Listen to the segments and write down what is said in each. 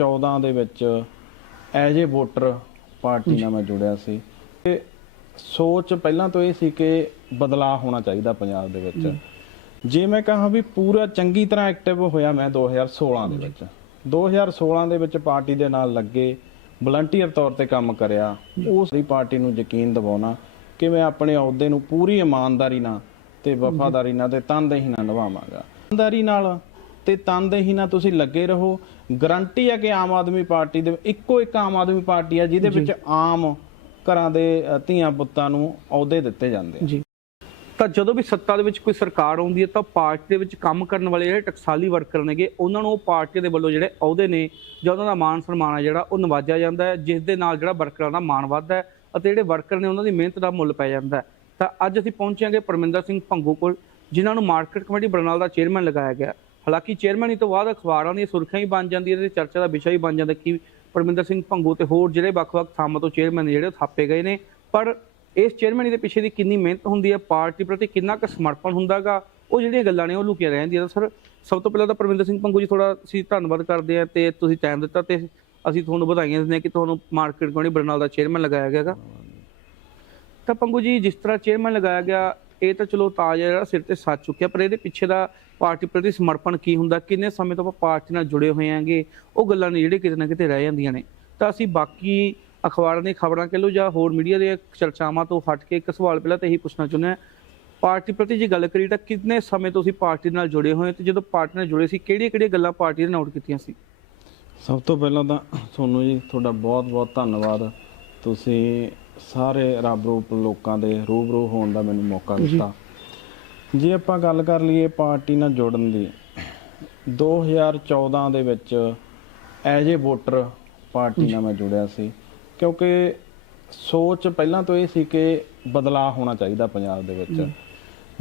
2014 ਦੇ ਵਿੱਚ as a voter party ਨਾਲ ਮੈਂ ਜੁੜਿਆ ਸੀ। ਤੇ ਸੋਚ ਪਹਿਲਾਂ ਤੋਂ ਇਹ ਸੀ ਕਿ ਬਦਲਾਅ ਹੋਣਾ ਚਾਹੀਦਾ ਪੰਜਾਬ ਦੇ ਵਿੱਚ। ਜੇ ਮੈਂ ਕਹਾਂ ਵੀ ਪੂਰਾ ਚੰਗੀ ਤਰ੍ਹਾਂ ਐਕਟਿਵ ਹੋਇਆ ਮੈਂ 2016 ਦੇ ਵਿੱਚ। 2016 ਦੇ ਵਿੱਚ ਪਾਰਟੀ ਦੇ ਨਾਲ ਲੱਗੇ ਵਲੰਟੀਅਰ ਤੌਰ ਤੇ ਕੰਮ ਕਰਿਆ ਉਸ ਦੀ ਪਾਰਟੀ ਨੂੰ ਯਕੀਨ ਦਿਵਾਉਣਾ ਕਿ ਮੈਂ ਆਪਣੇ ਅਹੁਦੇ ਨੂੰ ਪੂਰੀ ਇਮਾਨਦਾਰੀ ਨਾਲ ਤੇ ਵਫਾਦਾਰੀ ਨਾਲ ਤੇ ਤਨਦੇਹੀ ਨਾਲ ਨਿਭਾਵਾਂਗਾ। ਇਮਾਨਦਾਰੀ ਨਾਲ ਤੇ ਤਨਦੇਹੀ ਨਾਲ ਤੁਸੀਂ ਲੱਗੇ ਰਹੋ। ਗਰੰਟੀ ਹੈ ਕਿ ਆਮ ਆਦਮੀ ਪਾਰਟੀ ਦੇ ਇੱਕੋ ਇੱਕ ਆਮ ਆਦਮੀ ਪਾਰਟੀ ਹੈ ਜਿਹਦੇ ਵਿੱਚ ਆਮ ਘਰਾਂ ਦੇ ਧੀਆਂ ਪੁੱਤਾਂ ਨੂੰ ਅਹੁਦੇ ਦਿੱਤੇ ਜਾਂਦੇ ਆ। ਜੀ। ਤਾਂ ਜਦੋਂ ਵੀ ਸੱਤਾ ਦੇ ਵਿੱਚ ਕੋਈ ਸਰਕਾਰ ਆਉਂਦੀ ਹੈ ਤਾਂ ਪਾਰਟੀ ਦੇ ਵਿੱਚ ਕੰਮ ਕਰਨ ਵਾਲੇ ਜਿਹੜੇ ਟਕਸਾਲੀ ਵਰਕਰ ਨੇਗੇ ਉਹਨਾਂ ਨੂੰ ਉਹ ਪਾਰਟੀ ਦੇ ਵੱਲੋਂ ਜਿਹੜੇ ਅਹੁਦੇ ਨੇ ਜਾਂ ਉਹਨਾਂ ਦਾ ਮਾਣ ਸਨਮਾਨ ਹੈ ਜਿਹੜਾ ਉਹ ਨਵਾਜਿਆ ਜਾਂਦਾ ਹੈ ਜਿਸ ਦੇ ਨਾਲ ਜਿਹੜਾ ਵਰਕਰਾਂ ਦਾ ਮਾਣ ਵੱਧਦਾ ਹੈ ਅਤੇ ਜਿਹੜੇ ਵਰਕਰ ਨੇ ਉਹਨਾਂ ਦੀ ਮਿਹਨਤ ਦਾ ਮੁੱਲ ਪੈ ਜਾਂਦਾ ਹੈ। ਤਾਂ ਅੱਜ ਅਸੀਂ ਪਹੁੰਚਾਂਗੇ ਪਰਮਿੰਦਰ ਸਿੰਘ ਭੰਗੂ ਕੋਲ ਜਿਨ੍ਹਾਂ ਨੂੰ ਮਾਰਕੀਟ ਕਮੇਟੀ ਬਰਨਾਲ ਦਾ ਚੇਅਰਮੈਨ ਲਗਾਇਆ ਗਿਆ। ਹਾਲਾਂਕਿ ਚੇਅਰਮੈਨੀ ਤੋਂ ਬਾਅਦ ਅਖਬਾਰਾਂ ਦੀਆਂ ਸੁਰਖੀਆਂ ਹੀ ਬਣ ਜਾਂਦੀਆਂ ਤੇ ਚਰਚਾ ਦਾ ਵਿਸ਼ਾ ਹੀ ਬਣ ਜਾਂਦਾ ਕਿ ਪਰਮਿੰਦਰ ਸਿੰਘ ਭੰਗੂ ਤੇ ਹੋਰ ਜਿਹੜੇ ਵੱਖ-ਵੱਖ ਥਾਵਾਂ ਤੋਂ ਚੇਅਰਮੈਨ ਜਿਹੜੇ ਉਹ ਥਾਪੇ ਗਏ ਨੇ। ਪਰ ਇਸ ਚੇਅਰਮੈਨੀ ਦੇ ਪਿੱਛੇ ਦੀ ਕਿੰਨੀ ਮਿਹਨਤ ਹੁੰਦੀ ਹੈ, ਪਾਰਟੀ ਪ੍ਰਤੀ ਕਿੰਨਾ ਕੁ ਸਮਰਪਣ ਹੁੰਦਾਗਾ ਉਹ ਜਿਹੜੀਆਂ ਗੱਲਾਂ ਨੇ ਉਹ ਲੁਕੀਆਂ ਰਹਿ ਜਾਂਦੀਆਂ ਸਰ, ਸਭ ਤੋਂ ਪਹਿਲਾਂ ਤਾਂ ਪਰਮਿੰਦਰ ਸਿੰਘ ਭੰਗੂ ਜੀ ਥੋੜਾ ਅਸੀਂ ਧੰਨਵਾਦ ਕਰਦੇ ਹਾਂ ਤੇ ਤੁਸੀਂ ਟਾਈਮ ਦਿੱਤਾ ਤੇ ਅਸੀਂ ਤੁਹਾਨੂੰ ਵਧਾਈਆਂ ਦਿੰਦੇ ਹਾਂ ਕਿ ਤੁਹਾਨੂੰ ਮਾਰਕੀਟ ਕਮੇਟੀ ਬਰਨਾਲ ਦਾ ਚੇਅਰਮੈਨ ਲਗਾਇਆ ਗਿਆ ਹੈਗਾ ਤਾਂ ਪੰਗੂ ਜੀ, ਜਿਸ ਤਰ੍ਹਾਂ ਚੇਅਰਮੈਨ ਲਗਾਇਆ ਗਿਆ ਇਹ ਤਾਂ ਚਲੋ ਤਾਜ ਜਿਹੜਾ ਸਿਰ ਤੇ ਸੱਜ ਚੁੱਕਿਆ, ਪਰ ਇਹਦੇ ਪਿੱਛੇ ਦਾ ਪਾਰਟੀ ਪ੍ਰਤੀ ਸਮਰਪਣ ਕੀ ਹੁੰਦਾ? ਕਿੰਨੇ ਸਮੇਂ ਤੋਂ ਆਪਾਂ ਪਾਰਟੀ ਨਾਲ ਜੁੜੇ ਹੋਏ ਆਂਗੇ ਉਹ ਗੱਲਾਂ ਨੇ ਜਿਹੜੇ ਕਿਤੇ ਨਾ ਕਿਤੇ ਰਹਿ ਜਾਂਦੀਆਂ ਨੇ। ਤਾਂ ਅਸੀਂ ਬਾਕੀ ਅਖਬਾਰਾਂ ਦੀਆਂ ਖਬਰਾਂ ਕਹਿ ਲਓ ਜਾਂ ਹੋਰ ਮੀਡੀਆ ਦੇ ਚਰਚਾਵਾਂ ਤੋਂ ਹਟ ਕੇ ਇੱਕ ਸਵਾਲ ਪਹਿਲਾਂ ਤਾਂ ਇਹੀ ਪੁੱਛਣਾ ਚਾਹੁੰਦੇ ਹਾਂ। ਪਾਰਟੀ ਪ੍ਰਤੀ ਜੇ ਗੱਲ ਕਰੀ ਤਾਂ ਕਿੰਨੇ ਸਮੇਂ ਤੋਂ ਅਸੀਂ ਪਾਰਟੀ ਨਾਲ ਜੁੜੇ ਹੋਏ ਤੇ ਜਦੋਂ ਪਾਰਟੀ ਨਾਲ ਜੁੜੇ ਸੀ, ਕਿਹੜੀਆਂ-ਕਿਹੜੀਆਂ ਗੱਲਾਂ ਪਾਰਟੀ ਨੇ ਨੋਟ ਕੀਤੀਆਂ ਸੀ? ਸਭ ਤੋਂ ਪਹਿਲਾਂ ਤਾਂ ਤੁਹਾਨੂੰ ਜੀ ਤੁਹਾਡਾ ਬਹੁਤ-ਬਹੁਤ ਧੰਨਵਾਦ। ਤੁਸੀਂ ਸਾਰੇ ਰੱਬ ਰੂਪ ਲੋਕਾਂ ਦੇ ਰੂਬਰੂ ਹੋਣ ਦਾ ਮੈਨੂੰ ਮੌਕਾ ਦਿੱਤਾ। ਜੇ ਆਪਾਂ ਗੱਲ ਕਰ ਲਈਏ ਪਾਰਟੀ ਨਾਲ ਜੁੜਨ ਦੀ 2014 ਦੇ ਵਿੱਚ ਐਜ ਏ ਵੋਟਰ ਪਾਰਟੀ ਨਾਲ ਮੈਂ ਜੁੜਿਆ ਸੀ ਕਿਉਂਕਿ ਸੋਚ ਪਹਿਲਾਂ ਤੋਂ ਇਹ ਸੀ ਕਿ ਬਦਲਾਅ ਹੋਣਾ ਚਾਹੀਦਾ ਪੰਜਾਬ ਦੇ ਵਿੱਚ।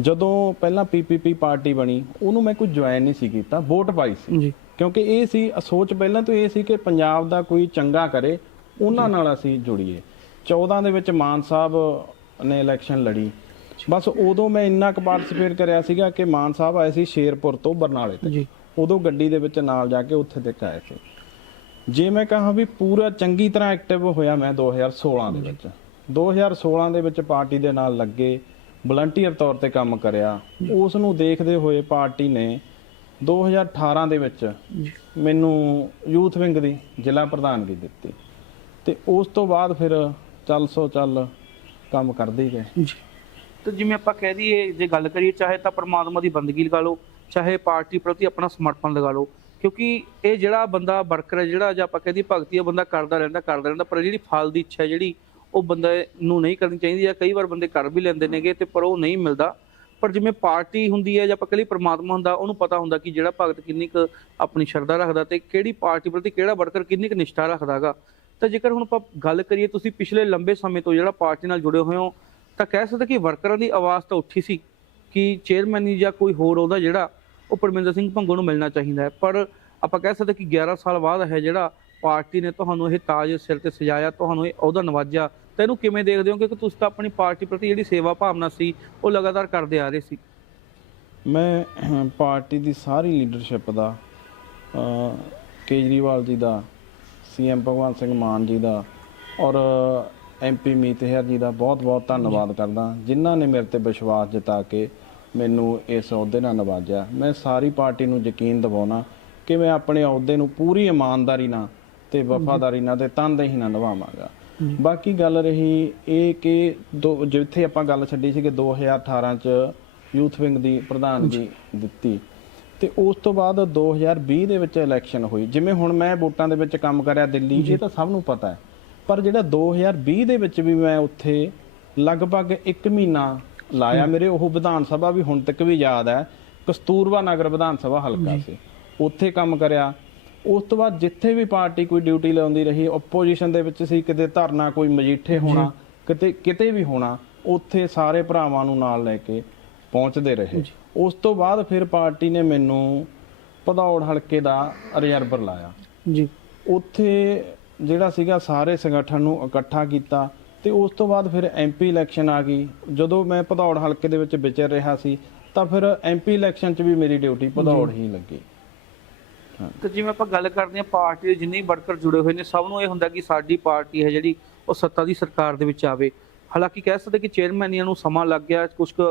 ਜਦੋਂ ਪਹਿਲਾਂ ਪੀਪੀਪੀ ਪਾਰਟੀ ਬਣੀ ਉਹਨੂੰ ਮੈਂ ਕੋਈ ਜੁਆਇਨ ਨਹੀਂ ਸੀ ਕੀਤਾ ਵੋਟ ਪਾਈ ਸੀ। ਕਿਉਂਕਿ ਇਹ ਸੀ ਸੋਚ ਪਹਿਲਾਂ ਤੋਂ ਇਹ ਸੀ ਕਿ ਪੰਜਾਬ ਦਾ ਕੋਈ ਚੰਗਾ ਕਰੇ ਉਹਨਾਂ ਨਾਲ ਅਸੀਂ ਜੁੜੀਏ। 14 ਦੇ ਵਿੱਚ ਮਾਨ ਸਾਹਿਬ ਨੇ ਇਲੈਕਸ਼ਨ ਲੜੀ। ਬਸ ਉਦੋਂ ਮੈਂ ਇੰਨਾ ਕੁ ਪਾਰਟਿਸਿਪੇਟ ਕਰਿਆ ਸੀਗਾ ਕਿ ਮਾਨ ਸਾਹਿਬ ਆਏ ਸੀ ਸ਼ੇਰਪੁਰ ਤੋਂ ਬਰਨਾਲੇ ਤੇ ਜੀ। ਉਦੋਂ ਗੱਡੀ ਦੇ ਵਿੱਚ ਨਾਲ ਜਾ ਕੇ ਉੱਥੇ ਤੱਕ ਆਏ ਸੀ। ਜੇ ਮੈਂ ਕਹਾਂ ਵੀ ਪੂਰਾ ਚੰਗੀ ਤਰ੍ਹਾਂ ਐਕਟਿਵ ਹੋਇਆ ਮੈਂ 2016 ਦੇ ਵਿੱਚ। 2016 ਦੇ ਵਿੱਚ ਪਾਰਟੀ ਦੇ ਨਾਲ ਲੱਗੇ ਵਲੰਟੀਅਰ ਤੌਰ ਤੇ ਕੰਮ ਕਰਿਆ। ਉਸ ਨੂੰ ਦੇਖਦੇ ਹੋਏ ਪਾਰਟੀ ਨੇ 2018 ਦੇ ਵਿੱਚ ਮੈਨੂੰ ਯੂਥ ਵਿੰਗ ਦੀ ਜ਼ਿਲ੍ਹਾ ਪ੍ਰਧਾਨਗੀ ਦਿੱਤੀ। ਤੇ ਉਸ ਤੋਂ ਬਾਅਦ ਫਿਰ ਚੱਲ ਸੋ ਚੱਲ, ਕੰਮ ਕਰਦੇ ਹੀ ਗਏ ਜੀ। ਤੇ ਜਿਵੇਂ ਆਪਾਂ ਕਹਿ ਦਈਏ, ਜੇ ਗੱਲ ਕਰੀਏ ਚਾਹੇ ਤਾਂ ਪ੍ਰਮਾਤਮਾ ਦੀ ਬੰਦਗੀ ਲਗਾ ਲਓ, ਚਾਹੇ ਪਾਰਟੀ ਪ੍ਰਤੀ ਆਪਣਾ ਸਮਰਪਣ ਲਗਾ ਲਓ, ਕਿਉਂਕਿ ਇਹ ਜਿਹੜਾ ਬੰਦਾ ਵਰਕਰ ਹੈ, ਜਿਹੜਾ ਜੇ ਆਪਾਂ ਕਹਿ ਦਈਏ ਭਗਤੀ ਉਹ ਬੰਦਾ ਕਰਦਾ ਰਹਿੰਦਾ ਕਰਦਾ ਰਹਿੰਦਾ, ਪਰ ਜਿਹੜੀ ਫਲ ਦੀ ਇੱਛਾ ਜਿਹੜੀ, ਉਹ ਬੰਦੇ ਨੂੰ ਨਹੀਂ ਕਰਨੀ ਚਾਹੀਦੀ ਹੈ ਕਈ ਵਾਰ ਬੰਦੇ ਕਰ ਵੀ ਲੈਂਦੇ ਨੇਗੇ ਤੇ ਪਰ ਉਹ ਨਹੀਂ ਮਿਲਦਾ। ਪਰ ਜਿਵੇਂ ਪਾਰਟੀ ਹੁੰਦੀ ਹੈ ਜਾਂ ਆਪਾਂ ਕਹਿ ਪ੍ਰਮਾਤਮਾ ਹੁੰਦਾ, ਉਹਨੂੰ ਪਤਾ ਹੁੰਦਾ ਕਿ ਜਿਹੜਾ ਭਗਤ ਕਿੰਨੀ ਕੁ ਆਪਣੀ ਸ਼ਰਧਾ ਰੱਖਦਾ ਤੇ ਕਿਹੜੀ ਪਾਰਟੀ ਪ੍ਰਤੀ ਕਿਹੜਾ ਵਰਕਰ ਕਿੰਨੀ ਕੁ ਨਿਸ਼ਠਾ ਰੱਖਦਾਗਾ। ਤਾਂ ਜੇਕਰ ਹੁਣ ਆਪਾਂ ਗੱਲ ਕਰੀਏ ਤੁਸੀਂ ਪਿਛਲੇ ਲੰਬੇ ਸਮੇਂ ਤੋਂ ਜਿਹੜਾ ਪਾਰਟੀ ਨਾਲ ਜੁੜੇ ਹੋਏ ਹੋ, ਤਾਂ ਕਹਿ ਸਕਦੇ ਕਿ ਵਰਕਰਾਂ ਦੀ ਆਵਾਜ਼ ਤਾਂ ਉੱਠੀ ਸੀ ਕਿ ਚੇਅਰਮੈਨ ਜਾਂ ਕੋਈ ਹੋਰ ਉਹਦਾ ਜਿਹੜਾ ਉਹ ਪਰਮਿੰਦਰ ਸਿੰਘ ਭੰਗੋ ਨੂੰ ਮਿਲਣਾ ਚਾਹੀਦਾ ਹੈ। ਪਰ ਆਪਾਂ ਕਹਿ ਸਕਦੇ ਕਿ 11 ਸਾਲ ਬਾਅਦ ਹੈ ਜਿਹੜਾ ਪਾਰਟੀ ਨੇ ਤੁਹਾਨੂੰ ਇਹ ਤਾਜ ਸਿਰ ਤੇ ਸਜਾਇਆ, ਤੁਹਾਨੂੰ ਇਹ ਅਹੁਦਾ ਨਵਾਜਿਆ, ਤਾਂ ਇਹਨੂੰ ਕਿਵੇਂ ਦੇਖਦੇ ਹੋ? ਕਿ ਤੁਸੀਂ ਤਾਂ ਆਪਣੀ ਪਾਰਟੀ ਪ੍ਰਤੀ ਜਿਹੜੀ ਸੇਵਾ ਭਾਵਨਾ ਸੀ, ਉਹ ਲਗਾਤਾਰ ਕਰਦੇ ਆ ਰਹੇ ਸੀ। ਮੈਂ ਪਾਰਟੀ ਦੀ ਸਾਰੀ ਲੀਡਰਸ਼ਿਪ ਦਾ ਕੇਜਰੀਵਾਲ ਜੀ ਦਾ ਸੀਐਮ ਭਗਵੰਤ ਸਿੰਘ ਮਾਨ ਜੀ ਦਾ ਔਰ ਐਮਪੀ ਮੀਤ ਹੈਰ ਜੀ ਦਾ ਬਹੁਤ-ਬਹੁਤ ਧੰਨਵਾਦ ਕਰਦਾ। ਜਿਨ੍ਹਾਂ ਨੇ ਮੇਰੇ ਤੇ ਵਿਸ਼ਵਾਸ ਜਤਾ ਕੇ ਮੈਨੂੰ ਇਸ ਅਹੁਦੇ ਨਾਲ ਨਵਾਜਿਆ। ਮੈਂ ਸਾਰੀ ਪਾਰਟੀ ਨੂੰ ਯਕੀਨ ਦਿਵਾਉਣਾ ਕਿ ਮੈਂ ਆਪਣੇ ਅਹੁਦੇ ਨੂੰ ਪੂਰੀ ਇਮਾਨਦਾਰੀ ਨਾਲ ਤੇ ਵਫਾਦਾਰੀ ਨਾਲ ਤੇ ਤਨਦੇਹੀ ਨਾਲ ਨਿਭਾਵਾਂਗਾ। ਬਾਕੀ ਗੱਲ ਰਹੀ ਇਹ ਕਿ ਜਿੱਥੇ ਆਪਾਂ ਗੱਲ ਛੱਡੀ ਸੀ ਕਿ 2018 ਚ ਯੂਥ ਵਿੰਗ ਦੀ ਪ੍ਰਧਾਨਗੀ ਦਿੱਤੀ। ਤੇ ਉਸ ਤੋਂ ਬਾਅਦ 2020 ਦੇ ਵਿੱਚ ਇਲੈਕਸ਼ਨ ਹੋਈ। ਜਿਵੇਂ ਹੁਣ ਮੈਂ ਵੋਟਾਂ ਦੇ ਵਿੱਚ ਕੰਮ ਕਰਿਆ ਦਿੱਲੀ ਇਹ ਤਾਂ ਸਭ ਨੂੰ ਪਤਾ ਹੈ। ਪਰ ਜਿਹੜਾ 2020 ਦੇ ਵਿੱਚ ਵੀ ਮੈਂ ਉੱਥੇ ਲਗਭਗ 1 ਮਹੀਨਾ ਲਾਇਆ ਮੇਰੇ ਉਹ ਵਿਧਾਨ ਸਭਾ ਵੀ ਹੁਣ ਤੱਕ ਵੀ ਯਾਦ ਹੈ। ਕਸਤੂਰਬਾ ਨਗਰ ਵਿਧਾਨ ਸਭਾ ਹਲਕਾ ਸੀ। ਉੱਥੇ ਕੰਮ ਕਰਿਆ। ਉਸ ਤੋਂ ਬਾਅਦ ਜਿੱਥੇ ਵੀ ਪਾਰਟੀ ਕੋਈ ਡਿਊਟੀ ਲਾਉਂਦੀ ਰਹੀ ਆਪੋਜੀਸ਼ਨ ਦੇ ਵਿੱਚ ਸੀ ਕਿਤੇ ਧਰਨਾ ਕੋਈ ਮਜੀਠੇ ਹੋਣਾ ਕਿਤੇ ਕਿਤੇ ਵੀ ਹੋਣਾ ਉੱਥੇ ਸਾਰੇ ਭਰਾਵਾਂ ਨੂੰ ਨਾਲ ਲੈ ਕੇ ਪਹੁੰਚਦੇ ਰਹੇ। ਉਸ ਤੋਂ ਬਾਅਦ ਫਿਰ ਪਾਰਟੀ ਨੇ ਮੈਨੂੰ ਭਦੌੜ ਹਲਕੇ ਦਾ ਰਿਜ਼ਰਵਰ ਲਾਇਆ। ਜੀ। ਉੱਥੇ ਜਿਹੜਾ ਸੀਗਾ ਸਾਰੇ ਸੰਗਠਨ ਨੂੰ ਇਕੱਠਾ ਕੀਤਾ ਤੇ ਉਸ ਤੋਂ ਬਾਅਦ ਫਿਰ ਐਮਪੀ ਇਲੈਕਸ਼ਨ ਆ ਗਈ। ਜਦੋਂ ਮੈਂ ਭਦੌੜ ਹਲਕੇ ਦੇ ਵਿੱਚ ਵਿਚਰ ਰਿਹਾ ਸੀ ਤਾਂ ਫਿਰ ਐਮਪੀ ਇਲੈਕਸ਼ਨ 'ਚ ਵੀ ਮੇਰੀ ਡਿਊਟੀ ਭਦੌੜ ਹੀ ਲੱਗੀ। ਤੇ ਜਿਵੇਂ ਆਪਾਂ ਗੱਲ ਕਰਦੇ ਹਾਂ ਪਾਰਟੀ ਦੇ ਜਿੰਨੇ ਵਰਕਰ ਜੁੜੇ ਹੋਏ ਨੇ ਸਭ ਨੂੰ ਇਹ ਹੁੰਦਾ ਕਿ ਸਾਡੀ ਪਾਰਟੀ ਹੈ ਜਿਹੜੀ ਉਹ ਸੱਤਾ ਦੀ ਸਰਕਾਰ ਦੇ ਵਿੱਚ ਆਵੇ। ਹਾਲਾਂਕਿ ਕਹਿ ਸਕਦੇ ਕਿ ਚੇਅਰਮੈਨੀਆਂ ਨੂੰ ਸਮਾਂ ਲੱਗ ਗਿਆ ਕੁਝ ਕੁ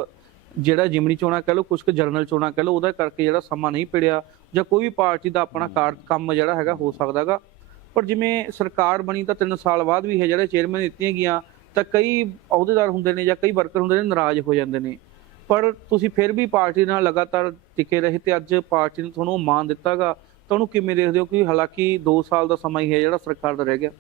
ਜਿਹੜਾ ਜਿਮਨੀ ਚੋਣਾਂ ਕਹਿ ਲਓ ਕੁਝ ਕੁ ਜਰਨਲ ਚੋਣਾਂ ਕਹਿ ਲਓ ਉਹਦਾ ਕਰਕੇ ਜਿਹੜਾ ਸਮਾਂ ਨਹੀਂ ਪਿੜਿਆ ਜਾਂ ਕੋਈ ਵੀ ਪਾਰਟੀ ਦਾ ਆਪਣਾ ਕੰਮ ਜਿਹੜਾ ਹੈਗਾ ਹੋ ਸਕਦਾਗਾ ਪਰ ਜਿਵੇਂ ਸਰਕਾਰ ਬਣੀ ਤਾਂ 3 ਸਾਲ ਬਾਅਦ ਵੀ ਹੈ ਜਿਹੜੇ ਚੇਅਰਮੈਨ ਦਿੱਤੀਆਂ ਗਈਆਂ ਤਾਂ ਕਈ ਅਹੁਦੇਦਾਰ ਹੁੰਦੇ ਨੇ ਜਾਂ ਕਈ ਵਰਕਰ ਹੁੰਦੇ ਨੇ ਨਾਰਾਜ਼ ਹੋ ਜਾਂਦੇ ਨੇ। ਪਰ ਤੁਸੀਂ ਫਿਰ ਵੀ ਪਾਰਟੀ ਨਾਲ ਲਗਾਤਾਰ ਟਿਕੇ ਰਹੇ ਤੇ ਅੱਜ ਪਾਰਟੀ ਨੇ ਤੁਹਾਨੂੰ ਮਾਨ ਦਿੱਤਾਗਾ। ਤਾਂ ਉਹਨੂੰ ਕਿਵੇਂ ਦੇਖਦੇ ਹੋ ਕਿ ਹਾਲਾਂਕਿ 2 ਸਾਲ ਦਾ ਸਮਾਂ ਹੀ ਹੈ ਜਿਹੜਾ ਸਰਕਾਰ ਦਾ ਰਹਿ ਗਿਆ?